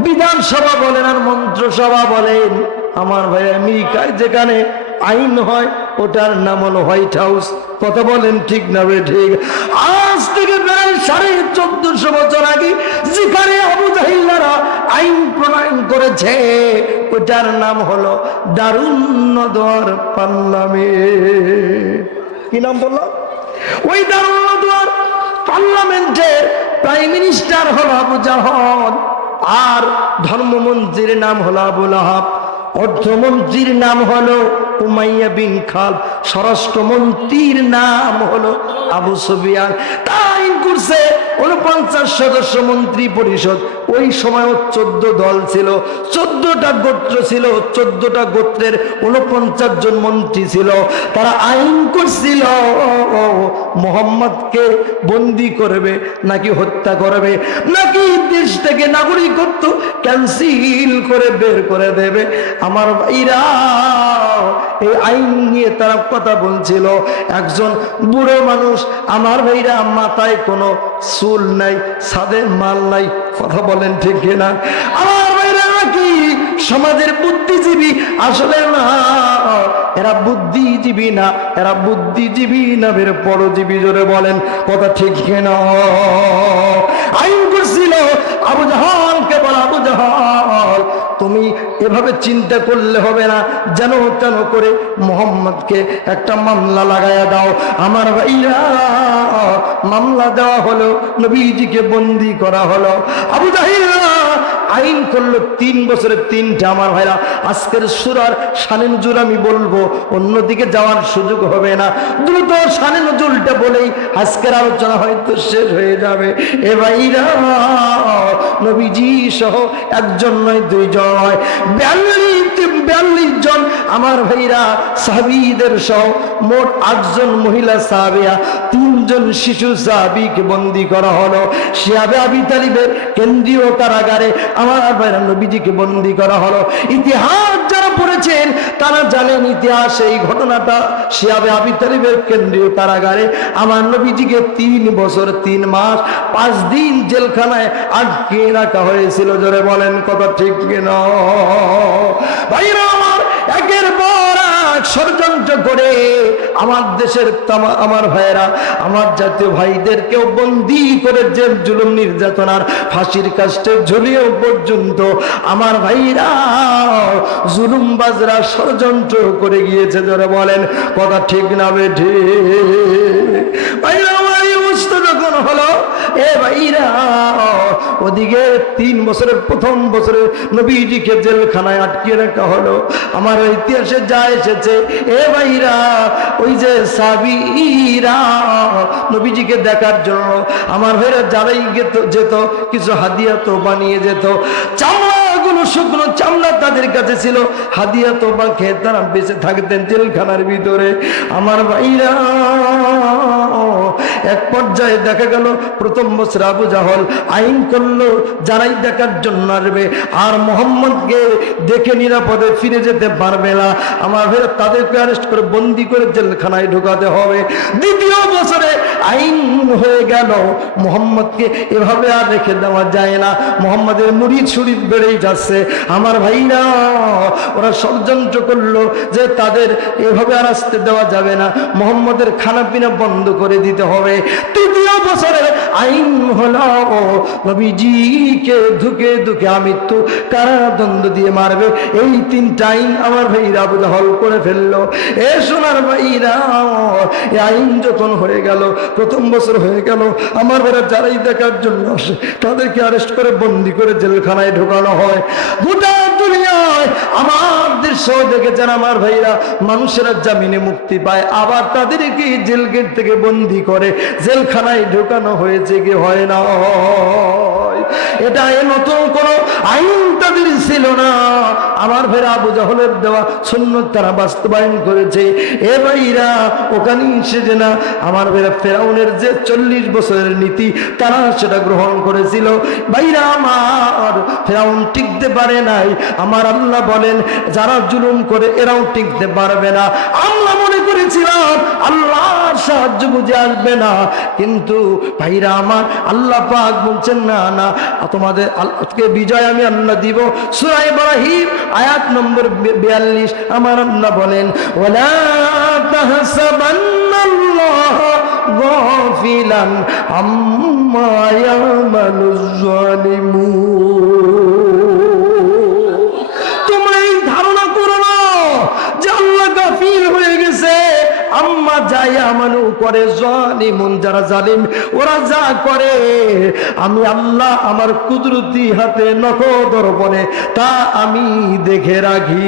বিধানসভা বলেন আর মন্ত্রিসভা বলেন। আমার ভাই আমেরিকায় যেখানে আইন হয় ওটার নাম হলো হোয়াইট হাউস। কথা বলেন ঠিক না বে ঠিক? আজ থেকে প্রায় 1450 বছর আগে যেখানে আবু জাহিল্লারা আইন প্রণয়ন করেছে, ওটার নাম হলো দারুন নদওয়ার পার্লামেন্ট। কি নাম বললাম? ওই দারুন নদওয়ার পার্লামেন্টের প্রাইম মিনিস্টার হলো আবু জাহল, আর ধর্মমন্ত্রীর নাম হলো আবু লাহাব, অর্থমন্ত্রীর নাম হলো উমাইয়া বিন খালদ, স্বরাষ্ট্রমন্ত্রীর নাম হলো আবু সুফিয়ান। তাই করছে 49 সদস্য মন্ত্রী পরিষদ। ওই সময় 14 দল ছিল, 14 14টা গোত্র ছিল, 14টা গোত্রের 49 জন মন্ত্রী ছিল। তারা আইন করছিল মোহাম্মদকে বন্দী করবে নাকি হত্যা করবে, নাকি দেশ থেকে নাগরিকত্ব ক্যান্সেল করে বের করে দেবে। আমার ভাইরা এই আইন নিয়ে তারা কথা বলছিল। একজন বুড়ো মানুষ, আমার ভাইরা মাথায় কোনো চুল নাই, ছাদে মাল নাই, কথা বলেন ঠিক কিনা? আমার ভাইরা নাকি সমাজের বুদ্ধিজীবী, আসলে না, এরা বুদ্ধিজীবী না, এরা বুদ্ধিজীবী না, বের পরজীবী। জোরে বলেন কথা ঠিক কিনা? আইন করছিল আবু জাহালকে, বলা আবু জাহাল তুমি এভাবে চিন্তা করলে হবে না, যেন তেন করে মোহাম্মদকে একটা মামলা লাগায়া দাও। আমার ভাইরা মামলা দেওয়া হলো, নবীজিকে বন্দী করা হলো। আবু জাহিল আইন করলো 3 বছরের 3টা। আমার ভাইরা আজকের সূরার শানে নজুল আমি বলবো, অন্যদিকে যাওয়ার সুযোগ হবে না। দ্রুত শানে নজুলটা বলেই আজকের আলোচনা হয়তো শেষ হয়ে যাবে। এ ভাইরা নবীজি সহ একজন নয়, 2 জন নয়, 42 জন আমার ভাইরা সাহাবীদের সহ মোট 8 জন মহিলা সাহাবিয়া, 3 জন শিশু সাহাবীকে বন্দী করা হলো শিহাবে আবি তালিবের কেন্দ্রীয় কারাগারে। আমার ভাইরা নবীজিকে বন্দী করা হলো। ইতিহাস যারা পড়েছেন তারা জানেন ইতিহাস, এই ঘটনাটা শিহাবে আবি তালিবের কেন্দ্রীয় কারাগারে আমার নবীজিকে 3 বছর 3 মাস 5 দিন জেলখানায় আটকে রাখা হয়েছিল। জোরে বলেন কথা ঠিক কিনা? ভাইরা আমার, একের পর এক ষড়যন্ত্র করে আমার দেশের আমার ভাইয়েরা, আমার জাতীয় ভাইদেরকেও বন্দী করে জেল জুলুম নির্যাতনার ফাঁসির কাস্টে ঝুলিয়ে পর্যন্ত আমার ভাইরা জুলুমবাজরা ষড়যন্ত্র করে গিয়েছে। যারা বলেন কথা ঠিক না বেঠে? ভাইরা আমার এই অবস্থা যখন হলো, এ ভাইরা ওদিকে 3 বছরের প্রথম বছরে নবীজিকে জেলখানায় আটকিয়ে রাখা হলো। আমার ইতিহাসে যা এসেছে, এ ভাইরা ওই যে সাহাবীরা নবীজিকে দেখার জন্য আমার ভাইরা যারাই যেত কিছু হাদিয়া তো বানিয়ে যেত। চামড়াগুলো শুকনো চামড়া তাদের কাছে ছিল, হাদিয়া তো বা খেয়ে তারা বেঁচে থাকতেন জেলখানার ভিতরে। আমার ভাইরা এক পর্যায়ে দেখা গেল প্রথম বছর আবু জাহল আইন করলো যারাই দেখার জন্য আসবে আর মোহাম্মদকে দেখে নিরাপদে ফিরে যেতে পারবে না, আমার ভাইরা তাদেরকে অ্যারেস্ট করে বন্দি করে জেলখানায় ঢোকাতে হবে। দ্বিতীয় বছরে আইন হয়ে গেল মোহাম্মদকে এভাবে আর রেখে দেওয়া যায় না, মোহাম্মদের মুড়ি ছুরি বেড়েই যাচ্ছে। আমার ভাইরা ওরা ষড়যন্ত্র করলো যে তাদের এভাবে আর আসতে দেওয়া যাবে না, মোহাম্মদের খানা পিনা বন্ধ করে দিতে হবে। তৃতীয় বছরে আইন হলো নবীজিকে ধুকে ধুকে আমৃত্যু কারাদণ্ড দিয়ে মারবে। এই 3টা আইন আমার ভাইরা আবু জাহল করে ফেললো। এ সোনার ভাইরা, এই আইন যখন হয়ে গেল, প্রথম বছর হয়ে গেল, আমার ভাইরা যারাই দেখার জন্য আসে তাদেরকে অ্যারেস্ট করে বন্দি করে জেলখানায় ঢোকানো হয়। গোটা দুনিয়ায় আমার দৃশ্য দেখেছেন আমার ভাইরা, মানুষেরা জামিনে মুক্তি পায়, আবার তাদেরকে জেল গেট থেকে বন্দি করে জেলখানায় ঢোকানো হয়েছে কি হয় না? এটা নতুন কোন আইন তাদের ছিল না। আমার ভাইরা আবু জাহলের দেওয়া সুন্নাত তারা বাস্তবায়ন করেছে। এ ভাইরা ওখানে সেজে না, আমার ভাইরা ফেরাউনের যে 40 বছরের নীতি তারা সেটা গ্রহণ করেছিল। ভাইরা আমার, ফেরাউন টিকতে পারে নাই। আমার আল্লাহ বলেন যারা জুলুম করে এরাও টিকতে পারবে না। আমরা মনে করেছিলাম আল্লাহর সাহায্য বুঝে আসবে না, কিন্তু ভাইরা আমার আল্লাহ পাক বলছেন না না, তোমাদের আজকে বিজয় আমি আল্লাহ দিব। সূরা ইব্রাহিম আয়াত নম্বর 42 আমার আল্লাহ বলেন ওয়ালা তাহসাবান্নাল্লাহ গাফিলান আম্মা ইয়ামালুজ জালিমুন। তোমরা এই ধারণা করো না যে আল্লাহ গাফিল হয়ে গেছে। আম্মা যাই আমানু করে জালিমুন, যারা জালিম ওরা যা করে আমি আল্লাহ আমার কুদরতি হাতে নখদর্পণে তা আমি দেখে রাখি।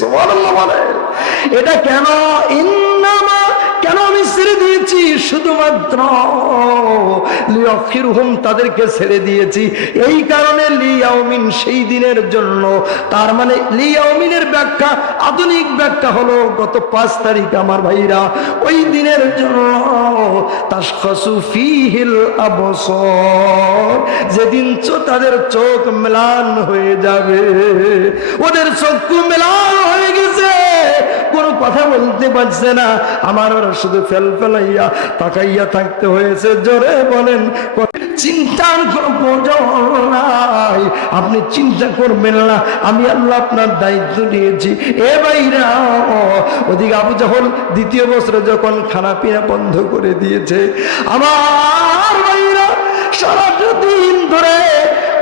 সুবহানাল্লাহ বলে এটা কেন? ইন্নামা কেন আমি ছেড়ে দিয়েছি? শুধুমাত্র লিয়াখিরহুম, তাদেরকে ছেড়ে দিয়েছি এই কারণে, লিয়াউমিন, সেই দিনের জন্য। তার মানে লিয়াউমিনের ব্যাখ্যা, আধুনিক ব্যাখ্যা হলো গত 5 তারিখ আমার ভাইরা, ওই দিনের জন্য তাশখাসু ফীহিল আবসার, যেদিন তাদের চোখ ম্লান হয়ে যাবে। ওদের চক্ষু ম্লান হয়ে গেছে, কোনো কথা বলতে পারছে না, আমার শুধু ফেলফেলাইয়া তাকাইয়া থাকতে হয়েছে। জোরে বলেন, চিন্তার কোনো প্রয়োজন নাই, আপনি চিন্তা করবেন না, আমি আল্লাহ আপনার দায়িত্ব নিয়েছি। এ ভাইরা, ওদিকে আবু জাহল 2য় বছরে যখন খানা পিনা বন্ধ করে দিয়েছে, আমার ভাইরা সারাটা দিন ধরে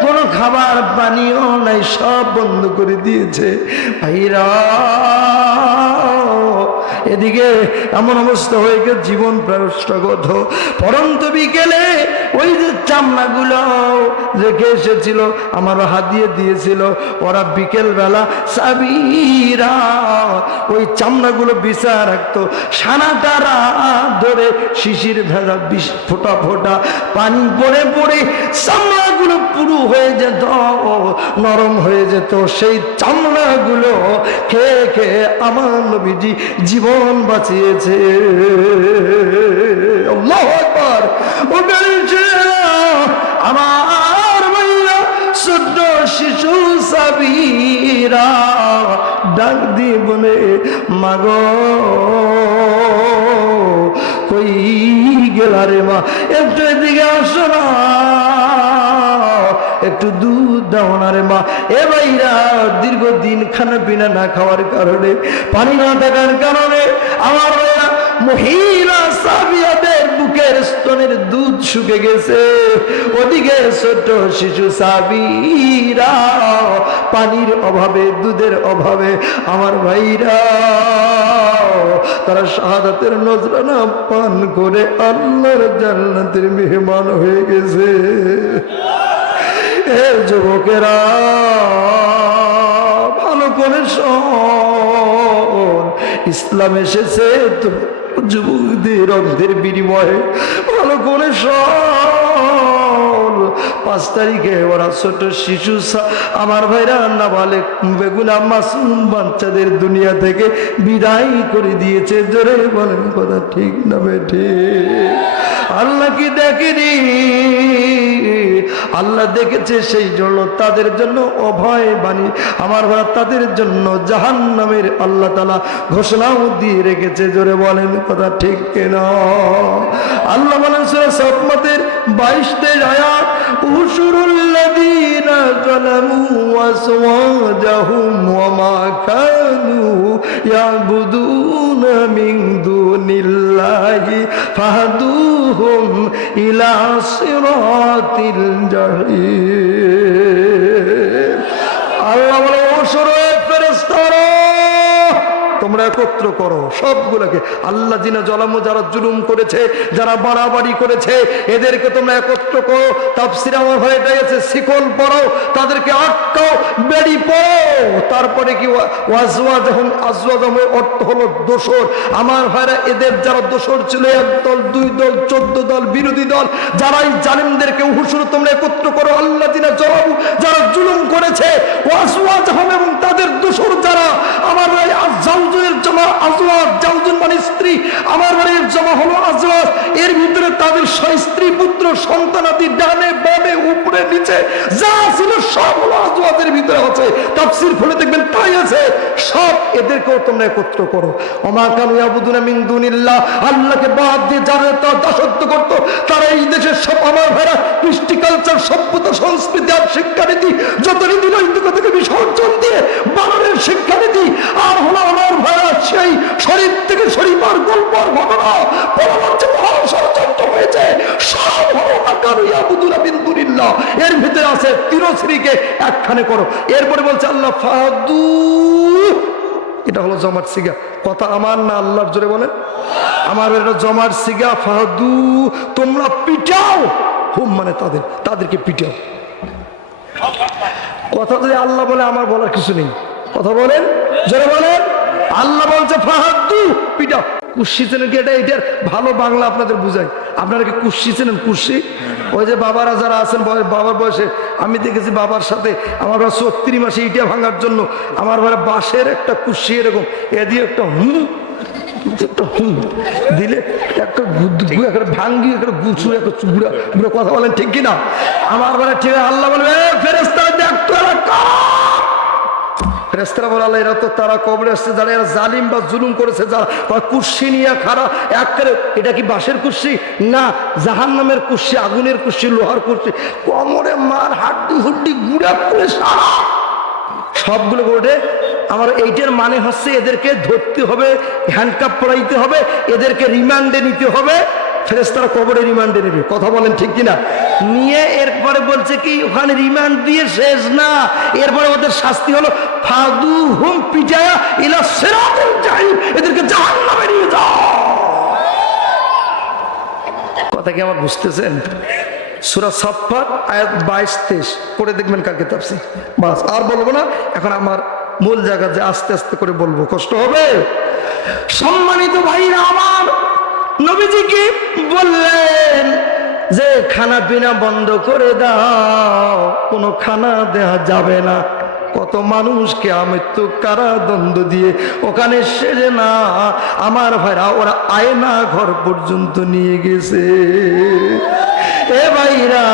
কোনো খাবার পানিও নাই, সব বন্ধ করে দিয়েছে ভাইরা। এদিকে এমন অবস্থা হয়ে গেছে, জীবন প্রশ্নগত। পরন্ত বিকেলে ওই যে চামড়াগুলো রেখে এসেছিল, আমারও হাতিয়ে দিয়েছিল, ওরা বিকেল বেলা সাবিরা ওই চামড়াগুলো বিছায়া রাখতো। সারাটা রাত ধরে শিশির ভেজা ফোটা ফোটা পানি পড়ে পড়ে চামড়াগুলো পুরো হয়ে যেত, নরম হয়ে যেত। সেই চামড়াগুলো খেয়ে খেয়ে আমার নবীজি জীবন বাঁচিয়েছে। আল্লাহু আকবার। ও বেরিয়েছে আমার ভাইরা, ছোট্ট শিশু সাবিরা ডাক দিয়ে বলে, মাগো কই গেলা রে মা, একটু এদিকে আসো না, একটু দুধ দাও না রে মা। এ ভাইরা, দীর্ঘদিন খানা পিনা না খাওয়ার কারণে, পানি না থাকার কারণে আমার ভাইরা মহিলা সাবিয়াদের বুকের স্তনের দুধ শুকে গেছে। ওদিকে ছোট শিশু সাবিরা পানির অভাবে, দুধের অভাবে আমার ভাইরা তারা শাহাদাতের নজরানা পান করে আল্লাহর জান্নাতের মেহমান হয়ে গেছে। এ যুবকেরা, ভালো করে শোন, ইসলাম এসেছে তো যুবকদের রক্তের বিনিময়ে। ভালো করে শোন, 5 তারিখে ওরা ছোট শিশু আমার ভাইরা নাবালেগ বেগুনা মাসুম বাচ্চাদের দুনিয়া থেকে বিদায় করে দিয়েছে। জোরে বলেন কথা ঠিক না বেঠে? আল্লাহ কি দেখেনি? আল্লাহ দেখেছে, সেই জন্য তাদের জন্য অভয় বাণী আমার ভাই, তাদের জন্য জাহান্নামের আল্লাহ তাআলা ঘোষণাও দিয়ে রেখেছে। জোরে বলেন কথা ঠিক কিনা? আল্লাহ বলেন সূরা সাফফাতের 22 আয়াত, উশুরুল্লাযীনা যালামু ওয়াসওয়াজাহুম ওয়া মা কানু ইয়াবুদুনা মিন দুনিল্লাহি ফাহদুহুম ইলা সিরাতিল জাহিম। আল্লাহ বলে, ওসরে ফেরেশতারা তোমরা একত্র করো সবগুলোকে। আল্লাহ জিনা জলামু, যারা জুলুম করেছে, যারা বাড়াবাড়ি করেছে, এদেরকে তোমরা একত্র করো। তাফসীরে আমার হয়ে গেছে, শিকল পরো, তাদেরকে আটকাও, বেড়ি পরো। তারপরে কি ওয়াজওয়াজহুম, আজওয়াজহুম অর্থ হলো দোসর। আমার ভাইরা, এদের যারা দোসর ছিল, 1 দল 2 দল 14 দল বিরোধী দল, যারা এই জালিমদেরকে হুসুর তোমরা একত্র করো। আল্লাহ জিনা জলামু, যারা জুলুম করেছে, ওয়াজওয়াজহুম এবং তাদের দোসর যারা, আমার ভাই জাউজুনের জমা আজওয়াজ, জাউজুন মানে স্ত্রী, আমার বাড়ির জমা হলো আজওয়াজ। এর ভিতরে তাদের স্ত্রী পুত্র সন্তানাদি ডানে বামে উপরে নিচে যা ছিল সব হলো আজওয়াজের ভিতরে আছে। তাফসীর খুলে দেখবেন তাই আছে। সব এদেরকেও তোমরা একত্র করো। ওমা কানু ইয়াবুদুনা মিন দুনিল্লাহ, আল্লাহকে বাদ দিয়ে যারা দাসত্ব করত, তারা এই দেশের সব আমার ভাইরা কৃষ্টি কালচার, সভ্যতা, সংস্কৃতি আর শিক্ষানীতি যত নীতি নৈতিকতা থেকে বিসর্জন দিয়ে বানরের শিক্ষানীতি আর হলো আমার ভাইরা সেই শরীর থেকে শরীফার গল্প আর ঘটনা পরবর্তী মহান ষড়যন্ত্র হয়েছে। সব হলো কানু ইয়াবুদুনা মিন দুনিল্লাহ। এর ভিতরে আছে তিরশ্রীকে একখানে করো। এরপরে বলছে আল্লাহ ফাদু, এটা হলো জমার সিগা। কথা আমার না আল্লাহর, জোরে বলেন আমার। এটা জমার সিগা, ফাদু, তোমরা পিটাও। হুম মানে তাদেরকে পিটাও। কথা যদি আল্লাহ বলে, আমার বলার কিছু নেই। কথা বলেন, জোরে বলেন। আল্লাহ বলছে ফাহাদু, পিটাও। কুর্সি চেনেন কি? এটার ভালো বাংলা আপনাদের বুঝাই। আপনারা কি কুর্সি চেনেন? কুর্সি ওই যে বাবারা যারা আছেন বাবার বয়সে, আমি দেখেছি বাবার সাথে আমার 34 মাসে ইটা ভাঙার জন্য আমার ঘরে বাঁশের একটা কুর্সি এরকম দিয়ে একটা দিলে একটা ভাঙ্গি একটা গুছু একটা চুড়া গুড়া, কথা বলেন ঠিক কিনা? আমার ঘরে ঠিক আল্লাহ বলবে ফেরেশতারা দেখতো ফেরেশতারা বলে আল্লাহ এরা তো তারা কবরে আসছে যারা এরা জালিম বা জুলুম করেছে, যারা কুর্সি নিয়ে খাড়া একেবারে। এটা কি বাঁশের কুর্সি? না, জাহান্নামের কুর্সি, আগুনের কুর্সি, লোহার কুর্সি, কোমরে মার হাড্ডি হুড্ডি গুড়া করে সারা সবগুলো ওঠে। আমার এইটার মানে হচ্ছে এদেরকে ধরতে হবে, হ্যান্ডকাপ পরাইতে হবে, এদেরকে রিমান্ডে নিতে হবে। ফেরেশতারা কবরে রিমান্ডে নেবে, কথা বলেন ঠিক কিনা? নিয়ে এরপরে বলছে কি ওখানে রিমান্ড দিয়ে শেষ না, এরপরে ওদের শাস্তি হলো ফাদুহুম পিটায়া ইলা সিরাতুল জাহিম, এদেরকে জাহান্নামে নিয়ে যাও। কথা কি আমার বুঝতেছেন? সূরা সাফফাত আয়াত 22-23 পড়ে দেখবেন কালকে তাফসীর। বাস আর বলবো না, এখন আমার মূল জায়গা যে আস্তে আস্তে করে বলবো, কষ্ট হবে। সম্মানিত ভাইরা আমার, নবীজি কি বললেন যে খানা পিনা বন্ধ করে দাও, কোনো খানা দেয়া যাবে না। কত মানুষকে আমৃত্যু কারাদণ্ড দিয়ে ওখানে সেরে না আমার ভাইরা ওরা আয়না ঘর পর্যন্ত নিয়ে গেছে। এ ভাইরা,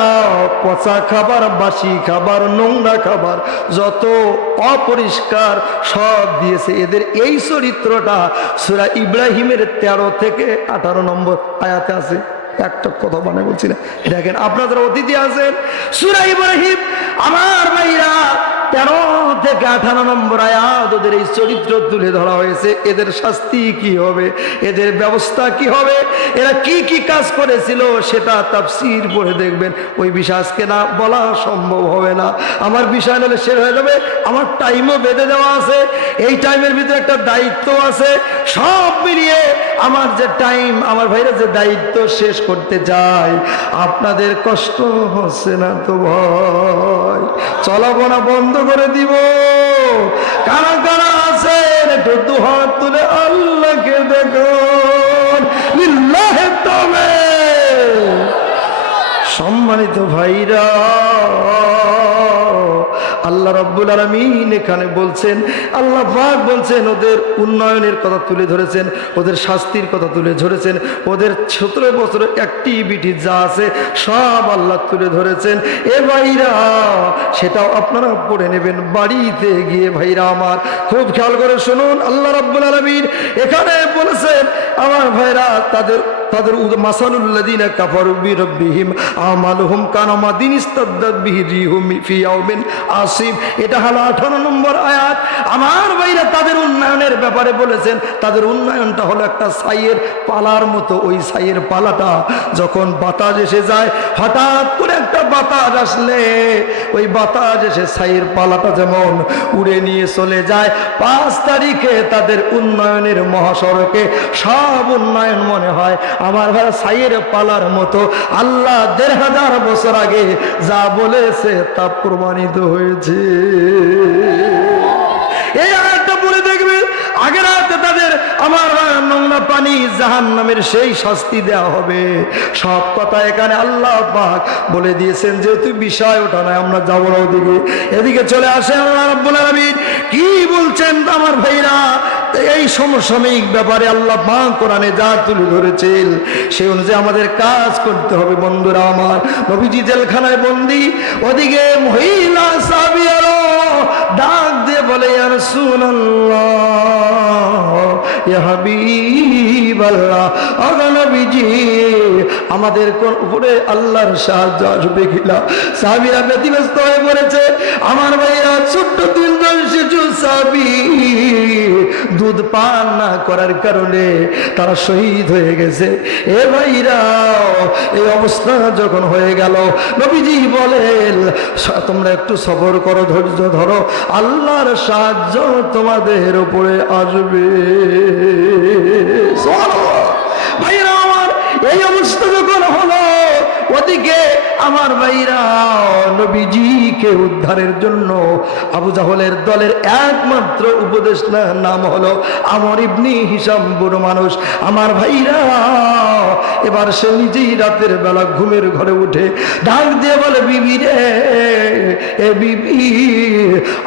পচা খাবার, বাসি খাবার, নোংরা খাবার, যত অপরিষ্কার সব দিয়েছে। এদের এই চরিত্রটা সূরা ইব্রাহিমের 13 থেকে 18 নম্বর আয়াতে আছে। একটা কথা মানে বলছি না, দেখেন আপনাদের অতিথি আছেন সূরা ইব্রাহিম, আমার ভাইরা 13 থেকে 18 নম্বর আয়াত ওদের এই চরিত্র তুলে ধরা হয়েছে। এদের শাস্তি কি হবে, এদের ব্যবস্থা কি হবে, এরা কি কি কাজ করেছিল সেটা তাফসীর পড়ে দেখবেন। ওই বিষয় আজকে না বলা সম্ভব হবে না, আমার বিষয় নাহলে শেষ হয়ে যাবে। আমার টাইমও বেঁধে দেওয়া আছে, এই টাইমের ভিতরে একটা দায়িত্ব আছে। সব মিলিয়ে আমার যে টাইম, আমার ভাইরা যে দায়িত্ব শেষ করতে চাই, আপনাদের কষ্ট হচ্ছে না তো ভয়? চলাবনা বন্ধ করে দিব। কারা কারা আছেন একটু দুহাত তুলে আল্লাহকে দেখুন, লিল্লাহি তবে। সম্মানিত ভাইরা, আল্লাহ রাব্বুল আলামিন এখানে বলছেন, আল্লাহ পাক বলছেন ওদের উন্নয়নের কথা তুলে ধরেছেন, ওদের শাস্তির কথা তুলে ধরেছেন, ওদের 17 বছরের অ্যাক্টিভিটি যা আছে সব আল্লাহ তুলে ধরেছেন। এ ভাইরা, সেটাও আপনারা পড়ে নেবেন বাড়িতে গিয়ে। ভাইরা আমার, খুব খেয়াল করে শুনুন, আল্লাহ রাব্বুল আলামিন এখানে বলেছেন আমার ভাইরা তাদের মাসালুল্লাযীনা কাফারু বিরাব্বিহিম আমালুহুম কানামাদিন ইস্তাদ্দাত বিহি রিহুম ফি ইয়াউমিন আসিব। এটা হলো 18 নম্বর আয়াত। আমার ভাইরা তাদের উন্নয়নের ব্যাপারে বলেছেন, তাদের উন্নয়নটা হলো একটা ছাইয়ের পালার মতো। ওই ছাইয়ের পালাটা যখন বাতাস এসে যায়, হঠাৎ করে একটা বাতাস আসলে ওই বাতাস এসে ছাইয়ের পালাটা যেমন উড়ে নিয়ে চলে যায়, 5 তারিখে তাদের উন্নয়নের মহাসড়কে সব উন্নয়ন মনে হয় আমার ভাই ছাইয়ের পালার মতো। আল্লাহ 1500 বছর আগে যা বলেছে তা প্রমাণিত হয়েছে। এই আয়াতটা পড়ে দেখবে, আগের আয়াতে তাদের আমার নোংরা পানি জাহান্নামের সেই শাস্তি দেওয়া হবে। সব কথা এখানে আল্লাহ পাক বলে দিয়েছেন। যেহেতু বিষয় ওটা নয়, আমরা যাবো না ওদিকে, এদিকে চলে আসে আল্লাহ রাব্বুল আলামিন কি বলছেন আমার ভাইরা। এই সমসাময়িক ব্যাপারে আল্লাহ পাক কোরআনে যা তুলে ধরেছেন সেই অনুযায়ী আমাদের কাজ করতে হবে। বন্ধুরা আমার, নবীজি জেলখানায় বন্দী, ওদিকে মহিলা সাহাবীরা ডাক দিয়ে বলে, ইয়া রাসূলুল্লাহ, ইয়া হাবিবাল্লাহ, ওগো নবীজি, আমাদের উপরে আল্লাহর সাহায্য আসবে কিনা? সাহাবীরা ব্যতিব্যস্ত হয়ে পড়েছে। আমার ভাইরা, ছোট্ট 3 জন শিশু সাহাবী দুধ পান না করার কারণে তারা শহীদ হয়ে গেছে। এ ভাইরা, এই অবস্থা যখন হয়ে গেল, নবীজি বলেন তোমরা একটু সবর করো, ধৈর্য ধরো, আল্লাহর সাহায্য তোমাদের উপরে আসবে। ভাইরা আমার, এই অবস্থা যখন হলো, ওদিকে আমার ভাইরা নবীজিকে উদ্ধারের জন্য আবু জাহলের দলের একমাত্র উপদেষ্টা নাম হলো আমর ইবনে হিশাম। বুড়ো মানুষ আমার ভাইরা, এবার সে নিজেই রাতের বেলা ঘুমের ঘরে উঠে ডাক দিয়ে বলে, বিবি রে, এ বিবি,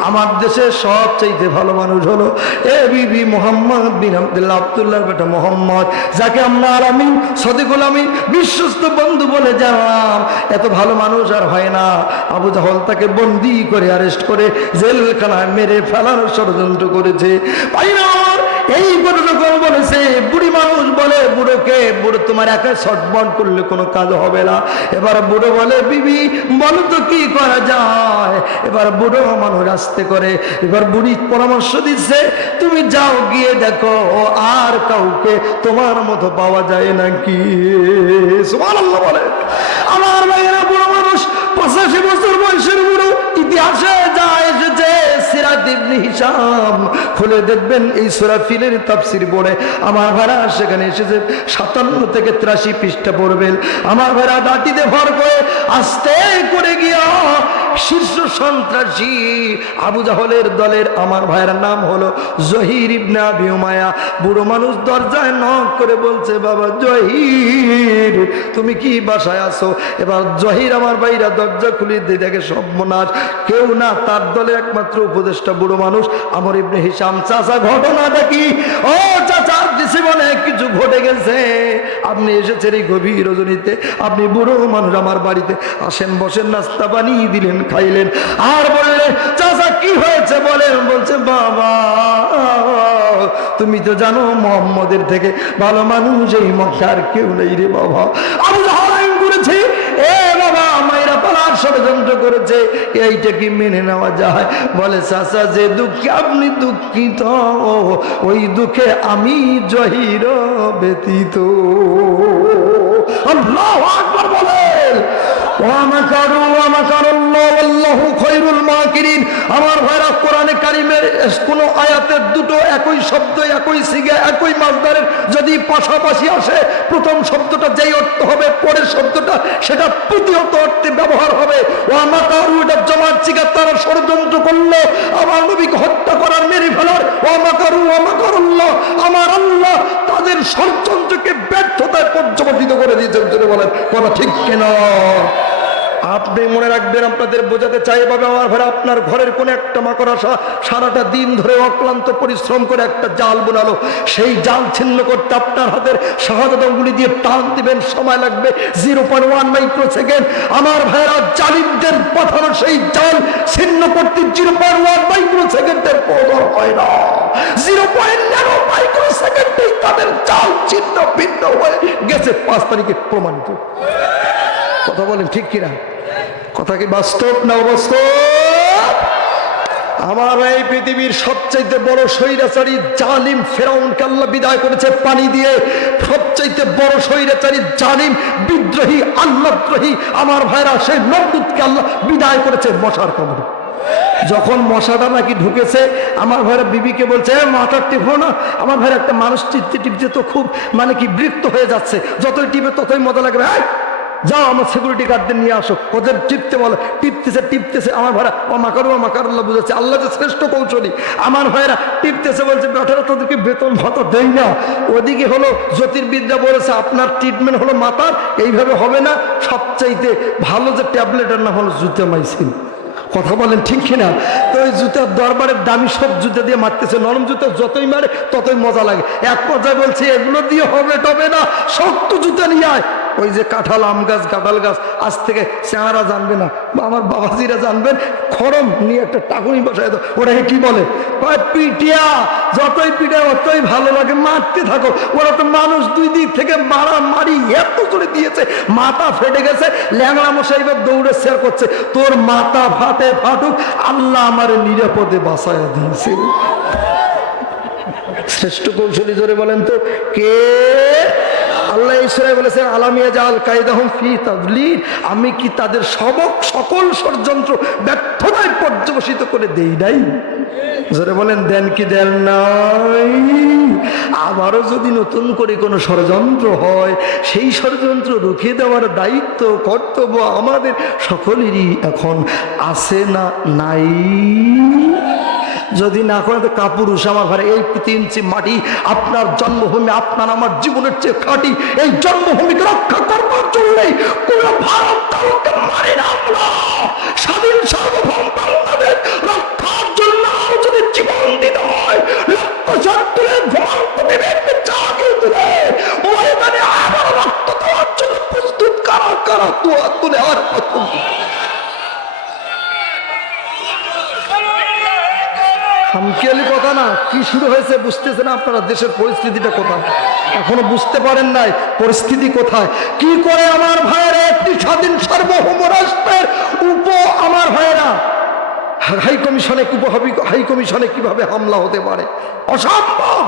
আমার দেশে সবচাইতে ভালো মানুষ হলো এ বিবি মোহাম্মদ বিন আব্দুল্লাহ, আব্দুল্লাহর বেটা মোহাম্মদ, যাকে আমরা আমিন, সদিকুল আমিন, বিশ্বস্ত বন্ধু বলে জানলাম। এত ভালো মানুষ আর হয় না। আবু জাহল তাকে বন্দি করে অ্যারেস্ট করে জেলখানায় মেরে ফেলার ষড়যন্ত্র করেছে। ভাইরা আমার, এই যখন বলেছে, বুড়ি মানুষ বলে বুড়োকে, বুড়ো তোমার একা শটবন করলে কোনো কাজ হবে না। এবার বুড়ো বলে, বিবি বলো তো কি করা যায়। এবার বুড়ো মানুষ আসতে করে, এবার বুড়ি পরামর্শ দিচ্ছে, তুমি যাও গিয়ে দেখো আর কাউকে তোমার মতো পাওয়া যায় নাকি। সুবহানাল্লাহ বলে। আমার ভাইয়েরা, বুড়ো মানুষ 85 বছর বয়সের বুড়ো, ইতিহাসে যা এসেছে সিরাত ইবনে হিশাম খুলে দেখবেন, এই সূরা ফিলের তাফসীর পড়ে আমার ভাইরা সেখানে এসেছে 57 থেকে 83 পৃষ্ঠা পড়বেন। আমার ভাইরা ডাটিতে ভর করে আস্তে করে গিয়া শীর্ষ সন্ত্রাসী আবু জাহলের দলের আমার ভাইয়ের নাম হলো জহির ইবনে আবি উমাইয়া। বুড়ো মানুষ দরজায় নক করে বলছে, বাবা জহির, তুমি কি বাসায় আছো? এবার জহির আমার ভাইরা দরজা খুলে দিয়ে দেখে সর্বনাশ, কেউ না, তার দলে একমাত্র উপদেষ্টা বুড়ো মানুষ আমর ইবনে হিশাম। চাচা, ঘটনাটা কি? ও চাচা, জীবনে কিছু ঘটে গেছে। আপনি এসেছেন এই গভীর রজনীতে, আপনি বুড়ো মানুষ আমার বাড়িতে, আসেন বসেন, নাস্তা বানিয়ে দিলেন, খাইলেন, আর বললেন চাচা কি হয়েছে বলেন। বলছে, বাবা তুমি তো জানো মোহাম্মদের থেকে ভালো মানুষ এই মক্কার কেউ নেই রে বাবা। আবু জাহল আইন করেছে, এ বাবা মাইরা পালার ষড়যন্ত্র করেছে, এইটা কি মেনে নেওয়া যায়? বলে, চাচা যে দুঃখে আপনি দুঃখিত, ওই দুঃখে আমি জহির ব্যতীত। আল্লাহু আকবার বলেন। আমার ভাইরা, কোরআনে কারিমের কোন আয়াতের দুটো একই শব্দ, একই সিগা, একই মাসদারের যদি পাশাপাশি আসে, প্রথম শব্দটা যেই অর্থ হবে, পরের শব্দটা সেটা প্রতিহত অর্থে ব্যবহার হবে। ওয়ামাকারু, এটা জমার সিগা, তারা ষড়যন্ত্র করলো আমার নবীকে হত্যা করার, মেরে ফেলার। ওয়ামাকারু ওয়ামাকারুল্লাহ, আমার আল্লাহ তাদের ষড়যন্ত্রকে ব্যর্থতায় পর্যবসিত করে দিয়েছেন। বলেন কথা ঠিক কিনা? আপনি মনে রাখবেন, আপনাদের বোঝাতে চাই এভাবে, আমার ভাই, আপনার ঘরের কোন একটা মাকড়সা সারাটা দিন ধরে অক্লান্ত পরিশ্রম করে একটা জাল বোনালো, সেই জাল ছিন্ন করতে আপনার হাতের শাহাদাত আঙ্গুলি দিয়ে টান দিবেন, সময় লাগবে 0.1 মাইক্রোসেকেন্ড। আমার ভাইরা, জালিমদের পাঠানো সেই জাল ছিন্ন করতে 0.1 মাইক্রোসেকেন্ডের প্রয়োজন হয় না। 0.9 মাইক্রোসেকেন্ডেই তাদের জাল ছিন্ন ভিন্ন হয়ে গেছে। 5 তারিখে প্রমাণিত। কথা বলেন ঠিক কিনা? কথা কি বাস্তব না অবাস্তব? আমার এই পৃথিবীর সবচাইতে বড় স্বৈরাচারী জালিম ফেরাউনকে আল্লাহ বিদায় করেছে পানি দিয়ে। সবচাইতে বড় স্বৈরাচারী জালিম বিদ্রোহী আল্লাহদ্রোহী আমার ভাইরা, সেই নমরুদকে আল্লাহ বিদায় করেছে মশার কামড়ে। যখন মশাটা নাকি ঢুকেছে, আমার ভাইরা বিবিকে বলছে, মাথা টিপো না। আমার ভাইরা, একটা মানুষ টিপতে টিপতে তো খুব মানে কি বৃত্ত হয়ে যাচ্ছে, যতই টিপে ততই মজা লাগবে। যাও আমার সিকিউরিটি গার্ডদের নিয়ে আসো, ওদের টিপতে বলো। টিপতেছে আমার ভাইরা, ও মাকারুল্লাহ বুঝাচ্ছে, আল্লাহ যে শ্রেষ্ঠ কৌশলী। আমার ভাইরা টিপতেছে, বলছে বেটারা তোদেরকে বেতন ভাতা দেয় না। ওদিকে হলো জ্যোতির্বিদ্যা বলেছে আপনার ট্রিটমেন্ট হলো মাথার, এইভাবে হবে না, সবচাইতে ভালো যে ট্যাবলেটের নাম হলো জুতামাইসিন। কথা বলেন ঠিক কিনা? তো ওই জুতার দরবারের দামি সব জুতা দিয়ে মারতেছে, নরম জুতা যতই মারে ততই মজা লাগে। এক পর্যায়ে বলছে, এগুলো দিয়ে হবে না, শক্ত জুতা নিয়ে আয়। ওই যে কাঁঠাল, আম গাছ, কাঁঠাল গাছ, আজ থেকে চেহারা জানবে না, আমার বাবাজিরা জানবেন, খড়ম নিয়ে একটা টাকুনি বসায় তো, ওটাকে কি বলে? পিটিয়া। যতই পিঠে অতই ভালো লাগে, মারতে থাকো। ওরা তো মানুষ দুই দিক থেকে মারামারি এত করে দিয়েছে, মাথা ফেটে গেছে। ল্যাংড়া মশাই এবার দৌড়ে শেয়ার করছে, তোর মাথা ফাটুক, আল্লাহ আমার নিরাপদে বাঁচায় দিয়েছে। শ্রেষ্ঠ কৌশলী জোরে বলেন তো কে? আল্লাহ এই সূরায় বলেছেন আলামিয়া জাল কায়দাহুম ফি তাদলিল, আমি কি তাদের সকল ষড়যন্ত্র ব্যর্থতায় পর্যবসিত করে দেই নাই? জোরে বলেন দেন কি দেন নাই? আবারও যদি নতুন করে কোনো ষড়যন্ত্র হয়, সেই ষড়যন্ত্র রুখে দেওয়ার দায়িত্ব কর্তব্য আমাদের সকলেরই এখন আছে না নাই? যদি না করে তো কাপুরুষ আমার ঘরে। এই 3 ইঞ্চি মাটি আপনার জন্মভূমি, আপনার আমার জীবনের চেয়ে খাঁটি। এই জন্মভূমিকে রক্ষা করবার জন্য পুরো ভারত কাউকে মারি না আমরা। স্বাধীন সার্বভৌম বাংলাদেশ রক্ষার জন্য যদি জীবন দিতে হয়, লক্ষ্য ছাত্রে ঘুমান্ত বিবেককে জাগিয়ে তুলে ময়দানে আবার রক্ত দেওয়ার জন্য প্রস্তুত কারা কারা তোয়া তুলে আর প্রথম হামকেলি কথা না। কি শুরু হয়েছে বুঝতেছেন আপনারা? দেশের পরিস্থিতিটা কোথায় এখনো বুঝতে পারেন নাই? পরিস্থিতি কোথায়? কি করে আমার ভাইয়েরা একটি স্বাধীন সার্বভৌম রাষ্ট্রের আমার ভাইয়েরা হাই কমিশনে কিভাবে হামলা হতে পারে? অসম্ভব,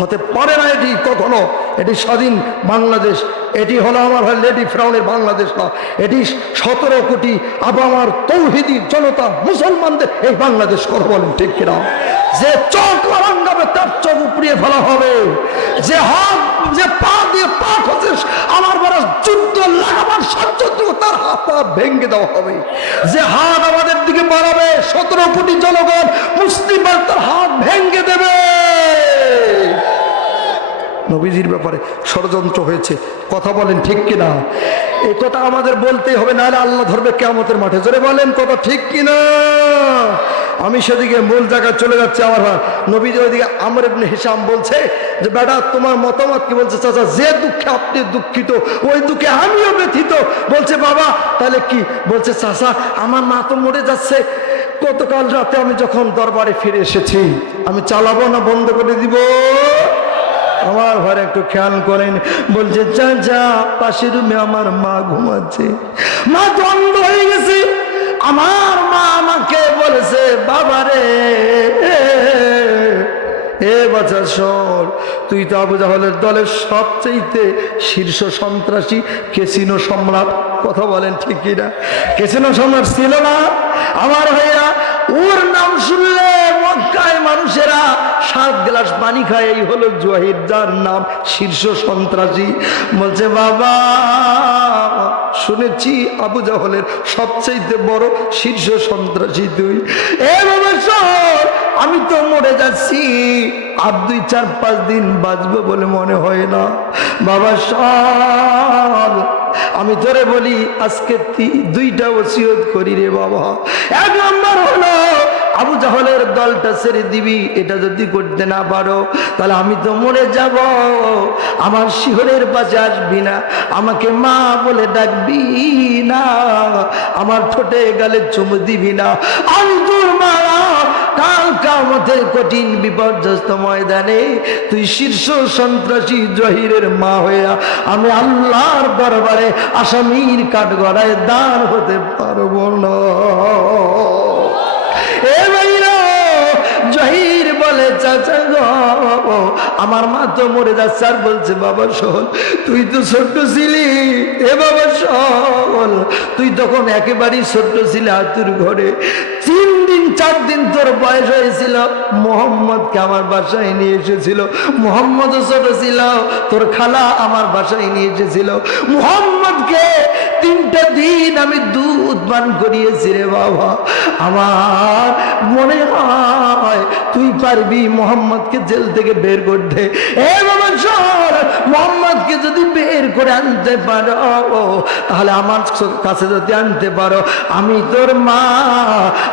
হতে পারে না এটি কখনো। এটি স্বাধীন বাংলাদেশ, এটি হলো আমার ভাই লেডি ফ্রাউনের বাংলাদেশ না, এটি 17 কোটি আমার তৌহিদি জনতা মুসলমানদের এই বাংলাদেশ। কথা বলেন ঠিক কিনা? যে চোখ লাগাবে তার চোখ উপড়িয়ে ফেলা হবে, যে হাত যে পা দিয়ে পা খসে আমার বড় যুদ্ধ লাগাবার ষড়যন্ত্র তার হাত পা ভেঙে দেওয়া হবে। যে হাত আমাদের দিকে বাড়াবে 17 কোটি জনগণ মুসলিম তার হাত ভেঙে দেবে। নবীজির ব্যাপারে ষড়যন্ত্র হয়েছে, কথা বলেন ঠিক কিনা? এই কথা আমাদের বলতেই হবে, নাহলে আল্লাহ ধরবে কিয়ামতের মাঠে। জোরে বলেন কথা ঠিক কিনা? আমি সেদিকে মূল জায়গায় চলে যাচ্ছি। আমার নবীজি ওইদিকে আমর ইবনে হিশাম বলছে যে বেটা তোমার মতামত কি? বলছে চাচা যে দুঃখে আপনি দুঃখিত ওই দুঃখে আমিও ব্যথিত। বলছে বাবা তাহলে কি? বলছে চাচা আমার মা তো মরে যাচ্ছে, গতকাল রাতে আমি যখন দরবারে ফিরে এসেছি, আমি চালাবো না বন্ধ করে দিব? আমার ঘরে একটু খেয়াল করেন। বলছে চাচা পাশের রুমে আমার মা ঘুমাচ্ছে, মা দ্বন্দ্ব হয়ে গেছে। আমার মা আমাকে বলেছে বাবা রে এ বাচ্চা শোন, তুই তো আবু জাহলের দলের সবচেয়ে শীর্ষ সন্ত্রাসী ক্যাসিনো সম্রাট। কথা বলেন ঠিক কিনা? ক্যাসিনো সম্রাট ছিল না আমার ভাইয়া? ওর নাম শুনলে মক্কায় মানুষেরা 7 গ্লাস পানি খায়। এই হলো জহির, যার নাম শীর্ষ সন্ত্রাসী। বলছে বাবা শুনেছি আবু জাহলের সবচেয়ে বড় শীর্ষ সন্ত্রাসী তুই। এ বাবা শোন, আমি তো মরে যাচ্ছি, আর 2-4-5 দিন বাঁচবো বলে মনে হয় না। বাবা শোন, আমি তোরে বলি আজকে 2টা ওসিয়ত করি রে বাবা। 1 নম্বর হলো আবু জাহলের দলটা ছেড়ে দিবি। এটা যদি করতে না পারো তাহলে আমি তো মরে যাব। আমার শিহরের পাশে আসবি না, আমাকে মা বলে ডাকবি না, আমার ঠোঁটে গালে চুমু দিবি না। আমি তোর মা, কাল কিয়ামতের কঠিন বিপর্যস্ত ময়দানে তুই শীর্ষ সন্ত্রাসী জহিরের মা হইয়া আমি আল্লাহর দরবারে আসামির কাঠগড়ায় দাঁড় হতে পারবো না। এ ভাইরা, জহির বলে চাচা গো আমার মা তো মরে যাচ্ছে। আর বলছে বাবা শোন, তুই তো ছোট্ট ছিলি। এ বাবা শোন, তুই তখন একেবারেই ছোট্ট ছিলি হাতুর ঘরে। 3-4 দিন তোর বয়স হয়েছিল, মোহাম্মদকে আমার বাসায় নিয়ে এসেছিল। মোহাম্মদও ছোট ছিল, তোর খালা আমার বাসায় নিয়ে এসেছিল। মোহাম্মদকে 3টা দিন আমি দুধ পান করিয়েছি রে বাবা। আমার মনে হয় তুই পারবি মোহাম্মদকে জেল থেকে বের করতে। এ বাবা শোন, মোহাম্মদকে যদি বের করে আনতে পারো তাহলে আমার কাছে যদি আনতে পারো, আমি তোর মা,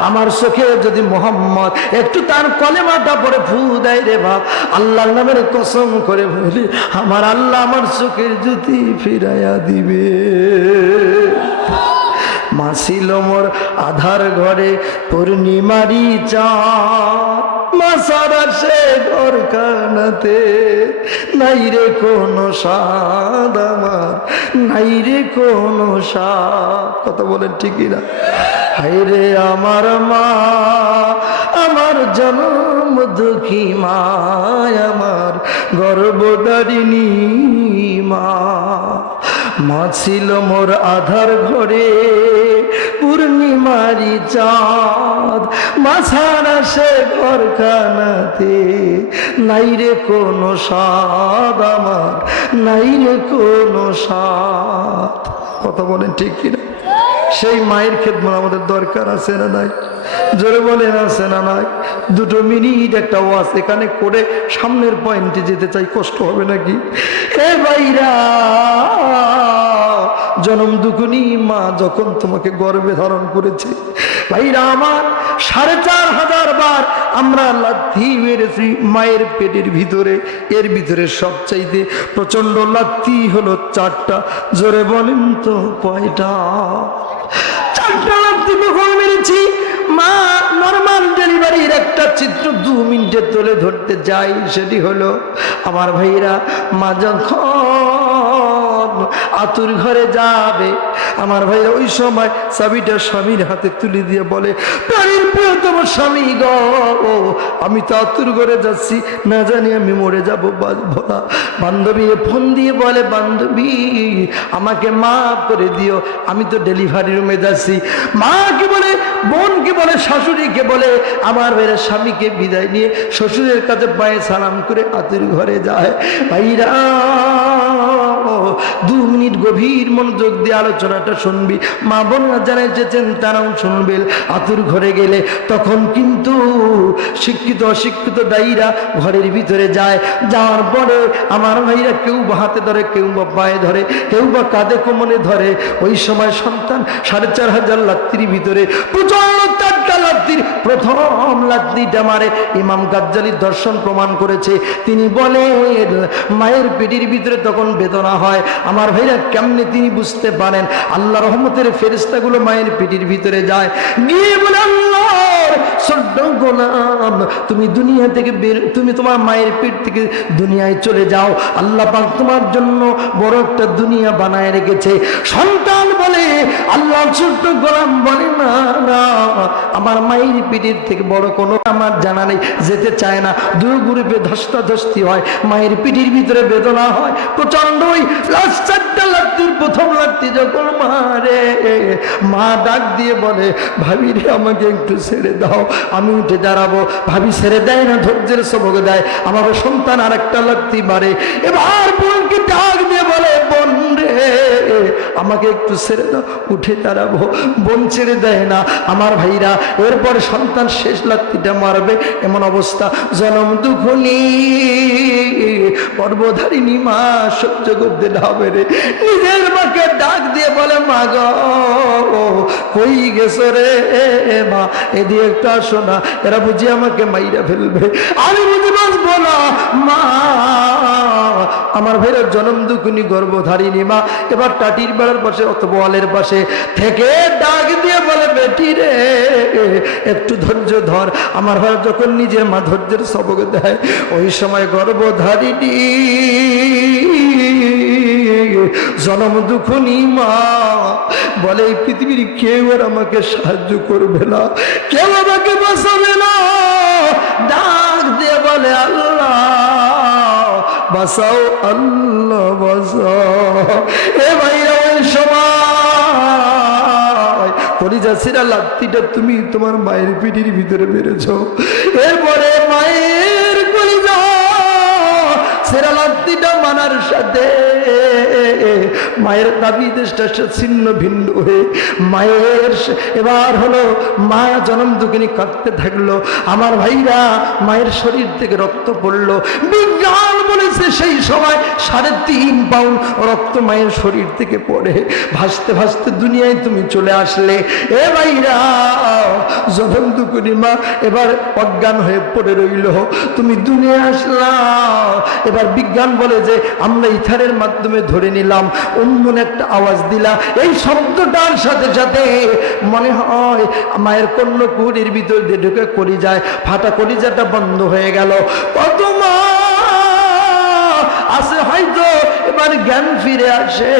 আমার চোখে যদি মোহাম্মদ একটু তার কলেমাটা পরে ফু দেয় রে বাপ, আল্লাহর নামের কসম করে বলি আমার আল্লাহ আমার চোখের জ্যোতি ফিরাইয়া দিবে। মাসিল মোর আধার ঘরে পূর্ণিমারি চাঁদ, মাসারা সে ঘরখানাতে নাই রে কোনো স্বাদ, আমার নাই রে কোনো স্বাদ। কথা বলেন ঠিকই না? হায়রে আমার মা, আমার জনম দুঃখী মা, আমার গর্ভধারিণী মা। মা ছিল মোর আধার ঘরে পূর্ণিমারি চাঁদ, মা ছাড়া সে ঘরখানাতে নাই রে কোনো স্বাদ, আমার নাই রে কোনো স্বাদ। কথা বলেন ঠিক কিনা? সেই মায়ের খেদমত আমাদের দরকার আছে না নাই? জোরে বলেন আছে না নাই? 2 মিনিট একটা ওয়াজ এখানে করে সামনের পয়েন্টে যেতে চাই, কষ্ট হবে নাকি? এ ভাইরা, জনম দুঃখিনী মা যখন তোমাকে গর্ভে ধারণ করেছে, ভাইরা আমার 4500 বার আমরা লাথি মেরেছি মায়ের পেটের ভিতরে। এর ভিতরে সবচাইতে প্রচন্ড লাথি হলো 4টা। জোরে বলেন তো কয়টা? 4টা লাথি কখন মেরেছি? মা নরমাল ডেলিভারির একটা চিত্র 2 মিনিটে তুলে ধরতে যাই, সেটি হলো আমার ভাইরা, মা যখন আতুর ঘরে যাবে, আমার ভাইরা ওই সময় চাবিটা স্বামীর হাতে তুলে দিয়ে বলে, প্রাণীর প্রিয়তম স্বামী গো, আমি তো আতুর ঘরে যাচ্ছি, না জানি আমি মরে যাবো বাঁচবো না। বান্ধবী ফোন দিয়ে বলে, বান্ধবী আমাকে মাফ করে দিও, আমি তো ডেলিভারি রুমে যাচ্ছি। মা কি বলে, বোন কি বলে, শাশুড়িকে বলে, আমার ভাইরা স্বামীকে বিদায় নিয়ে শ্বশুরের কাছে পায়ে সালাম করে আতুর ঘরে যায়। ভাইরা 2 মিনিট গভীর মনোযোগ দিয়ে আলোচনাটা শুনবি, মা বোনরা যারা এসেছেন তারাও শুনবেন। আতুর ঘরে গেলে তখন কিন্তু শিক্ষিত অশিক্ষিত দায়ীরা ঘরের ভিতরে যায়। যাওয়ার পরে আমার ভাইরা কেউ বা হাতে ধরে, কেউ বা পায়ে ধরে, কেউ বা কাঁধে কোমরে ধরে। ওই সময় সন্তান 4500 লাত্তির ভিতরে প্রচন্ড 4টা লাত্তির প্রথম লাত্তিটা মারে। ইমাম গাজ্জালীর দর্শন প্রমাণ করেছে, তিনি বলেন মায়ের পেটের ভিতরে তখন বেদনা হয়। আমার ভাইরা কেমনে তিনি বুঝতে পারেন? আল্লাহ রহমতের ফেরেশতাগুলো মায়ের পেটের ভিতরে যায়, গিয়ে বলে, আল্লাহর ছোট্ট গোলাম, তুমি দুনিয়া থেকে বের, তুমি তোমার মায়ের পেট থেকে দুনিয়ায় চলে যাও, আল্লাহ পাক তোমার জন্য বড় একটা দুনিয়া বানায় রেখেছে। সন্তান বলে, আল্লাহর ছোট্ট গোলাম বলে, না না, আমার মায়ের পেটের থেকে বড় কোনো আমার জানা নেই, যেতে চায় না। 2 গ্রুপে ধস্তাধস্তি হয়, মায়ের পেটের ভিতরে বেদনা হয় প্রচন্ড। লাস্ট 4টা লাত্তির প্রথম লাত্তি যখন মারে, মা ডাক দিয়ে বলে, ভাবি রে আমাকে একটু ছেড়ে দাও, আমি উঠে দাঁড়াবো। ভাবি ছেড়ে দেয় না, ধৈর্যের সবক দেয়। আমার সন্তান আর একটা লাত্তি মারে। এবার বোনকে ডাক দিয়ে বলে, বোন রে আমাকে একটু ছেড়ে দাও, উঠে দাঁড়াবো। বোন ছেড়ে দেয় না। আমার ভাইরা এরপরে সন্তান শেষ লাত্তিটা মারবে, এমন অবস্থা। জনম দুঃখিনী গর্ভধারিণী মা সহ্য করতে হবে রে, নিজের মাকে ডাক দিয়ে বলে, মা গো কই গেছো রে মা, এদিকে একটু আসো না, এরা বুঝি আমাকে মাইরা ফেলবে, আমি বুঝি বাঁচবো না। মা আমার ভাইরা জনম দুঃখিনী গর্ভধারিণী মা এবার টাটির বেড়ার পাশে অথবা ওয়ালের পাশে থেকে ডাক দিয়ে বলে, বেটি রে একটু ধৈর্য ধর। আমার ভাই যখন নিজের মা ধৈর্যের সবক দেয়, ওই সময় গর্ভধারিণী জনম দুঃখিনী মা বলে, এই পৃথিবীর কেউ আর আমাকে সাহায্য করবে না, কেউ আমাকে বাঁচাবে না। ডাক দিয়ে বলে, আল্লাহ বাঁচাও, আল্লাহ বাঁচাও। এ ভাইরা ওই সময় কলিজা ছিঁড়া লাত্তিটা তুমি তোমার মায়ের পিঠির ভিতরে মেরেছ। এরপরে মায়ের কলিজা ছিঁড়া লাত্তিটা মানার সাথে মায়ের দাবি দেশটা ছিন্ন ভিন্ন হয়ে মায়ের এবার হলো মা জনম দুঃখিনী কাঁদতে থাকলো। আমার ভাইরা মায়ের শরীর থেকে রক্ত পড়লো। বিজ্ঞান বলেছে সেই সময় 3.5 পাউন্ড রক্ত মায়ের শরীর থেকে পড়ে। ভাসতে ভাসতে দুনিয়ায় তুমি চলে আসলে। এ ভাইরা জনম দুঃখিনী মা এবার অজ্ঞান হয়ে পড়ে রইল। তুমি দুনিয়া আসলা। এবার বিজ্ঞান বলে যে আমরা ইথারের মাধ্যমে ধরে নিলাম, অন্য একটা আওয়াজ দিলা, এই শব্দটার সাথে সাথে মনে হয় মায়ের কর্ণকুহরের ভিতর দিয়ে ঢুকে কলিজায়, ফাটা কলিজাটা বন্ধ হয়ে গেল। কত মা আছে হয়তো এবার জ্ঞান ফিরে আসে।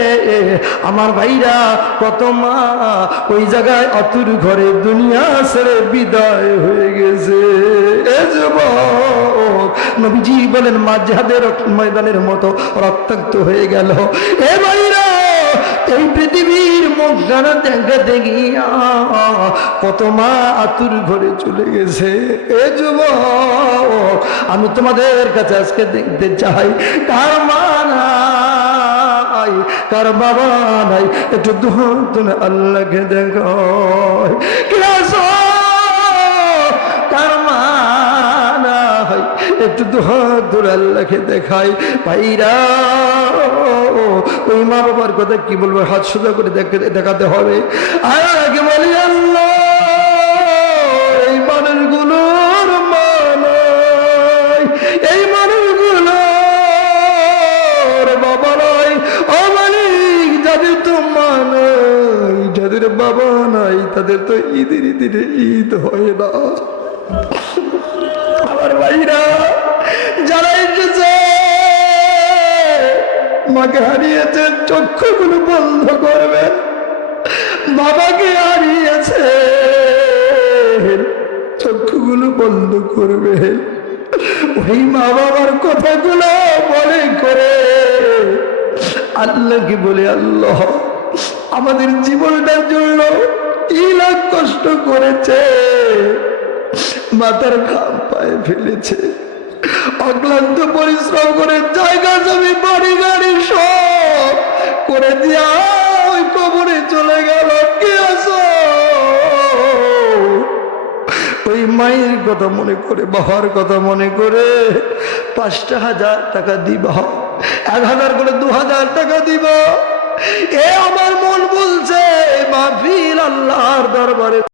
আমার ভাইরা, কত মা ওই জায়গায় অতুর ঘরে দুনিয়া ছেড়ে বিদায় হয়ে গেছে। এ যুবক, নবীজি বলেন মা জিহাদের ময়দানের মতো রক্তাক্ত হয়ে গেল। এ ভাইরা, এই পৃথিবীর মুখখানা দেখাতে গিয়া কত মা আতুর ঘরে চলে গেছে। এ যুবক, আমি তোমাদের কাছে আজকে দেখতে চাই, কার মা নাই, কার বাবা নাই, একটু দুহাত আল্লাহকে দেখো। কে আছো, কার মা নাই, একটু দুহাত আল্লাহকে দেখাই। ভাইরা, ওই মা বাবার কথা কি বলবো, হাত সোজা করে দেখাতে হবে। আগে বলি আল্লাহ, এই মানুষগুলোর মা নাই, এই মানুষগুলোর বাবা নাই। ও মালিক, যাদের তো মা নাই, যাদের বাবা নাই, তাদের তো ঈদের দিনে ঈদ হয় না। আমার ভাইরা, যারা এসেছে মাকে হারিয়েছেন, চক্ষুগুলো বন্ধ করবেন। বাবাকে হারিয়েছে, চক্ষুগুলো বন্ধ করবেন। ওই মা বাবার কথাগুলো মনে করে আল্লাহকে বলে, আল্লাহ আমাদের জীবনটার জন্য কি লাখ কষ্ট করেছে, মাথার ঘাম পায়ে ফেলেছে, অক্লান্ত পরিশ্রম করে জায়গা জমি বাড়ি গাড়ি সব করে দিয়া ওই কবরে চলে গেল। কে আছো, ওই মায়ের কথা মনে করে, বাবার কথা মনে করে 5,000 টাকা দিবা, 1,000 করে 2,000 টাকা দিবা। এ আমার মন বলছে মাহফিল আল্লাহর দরবারে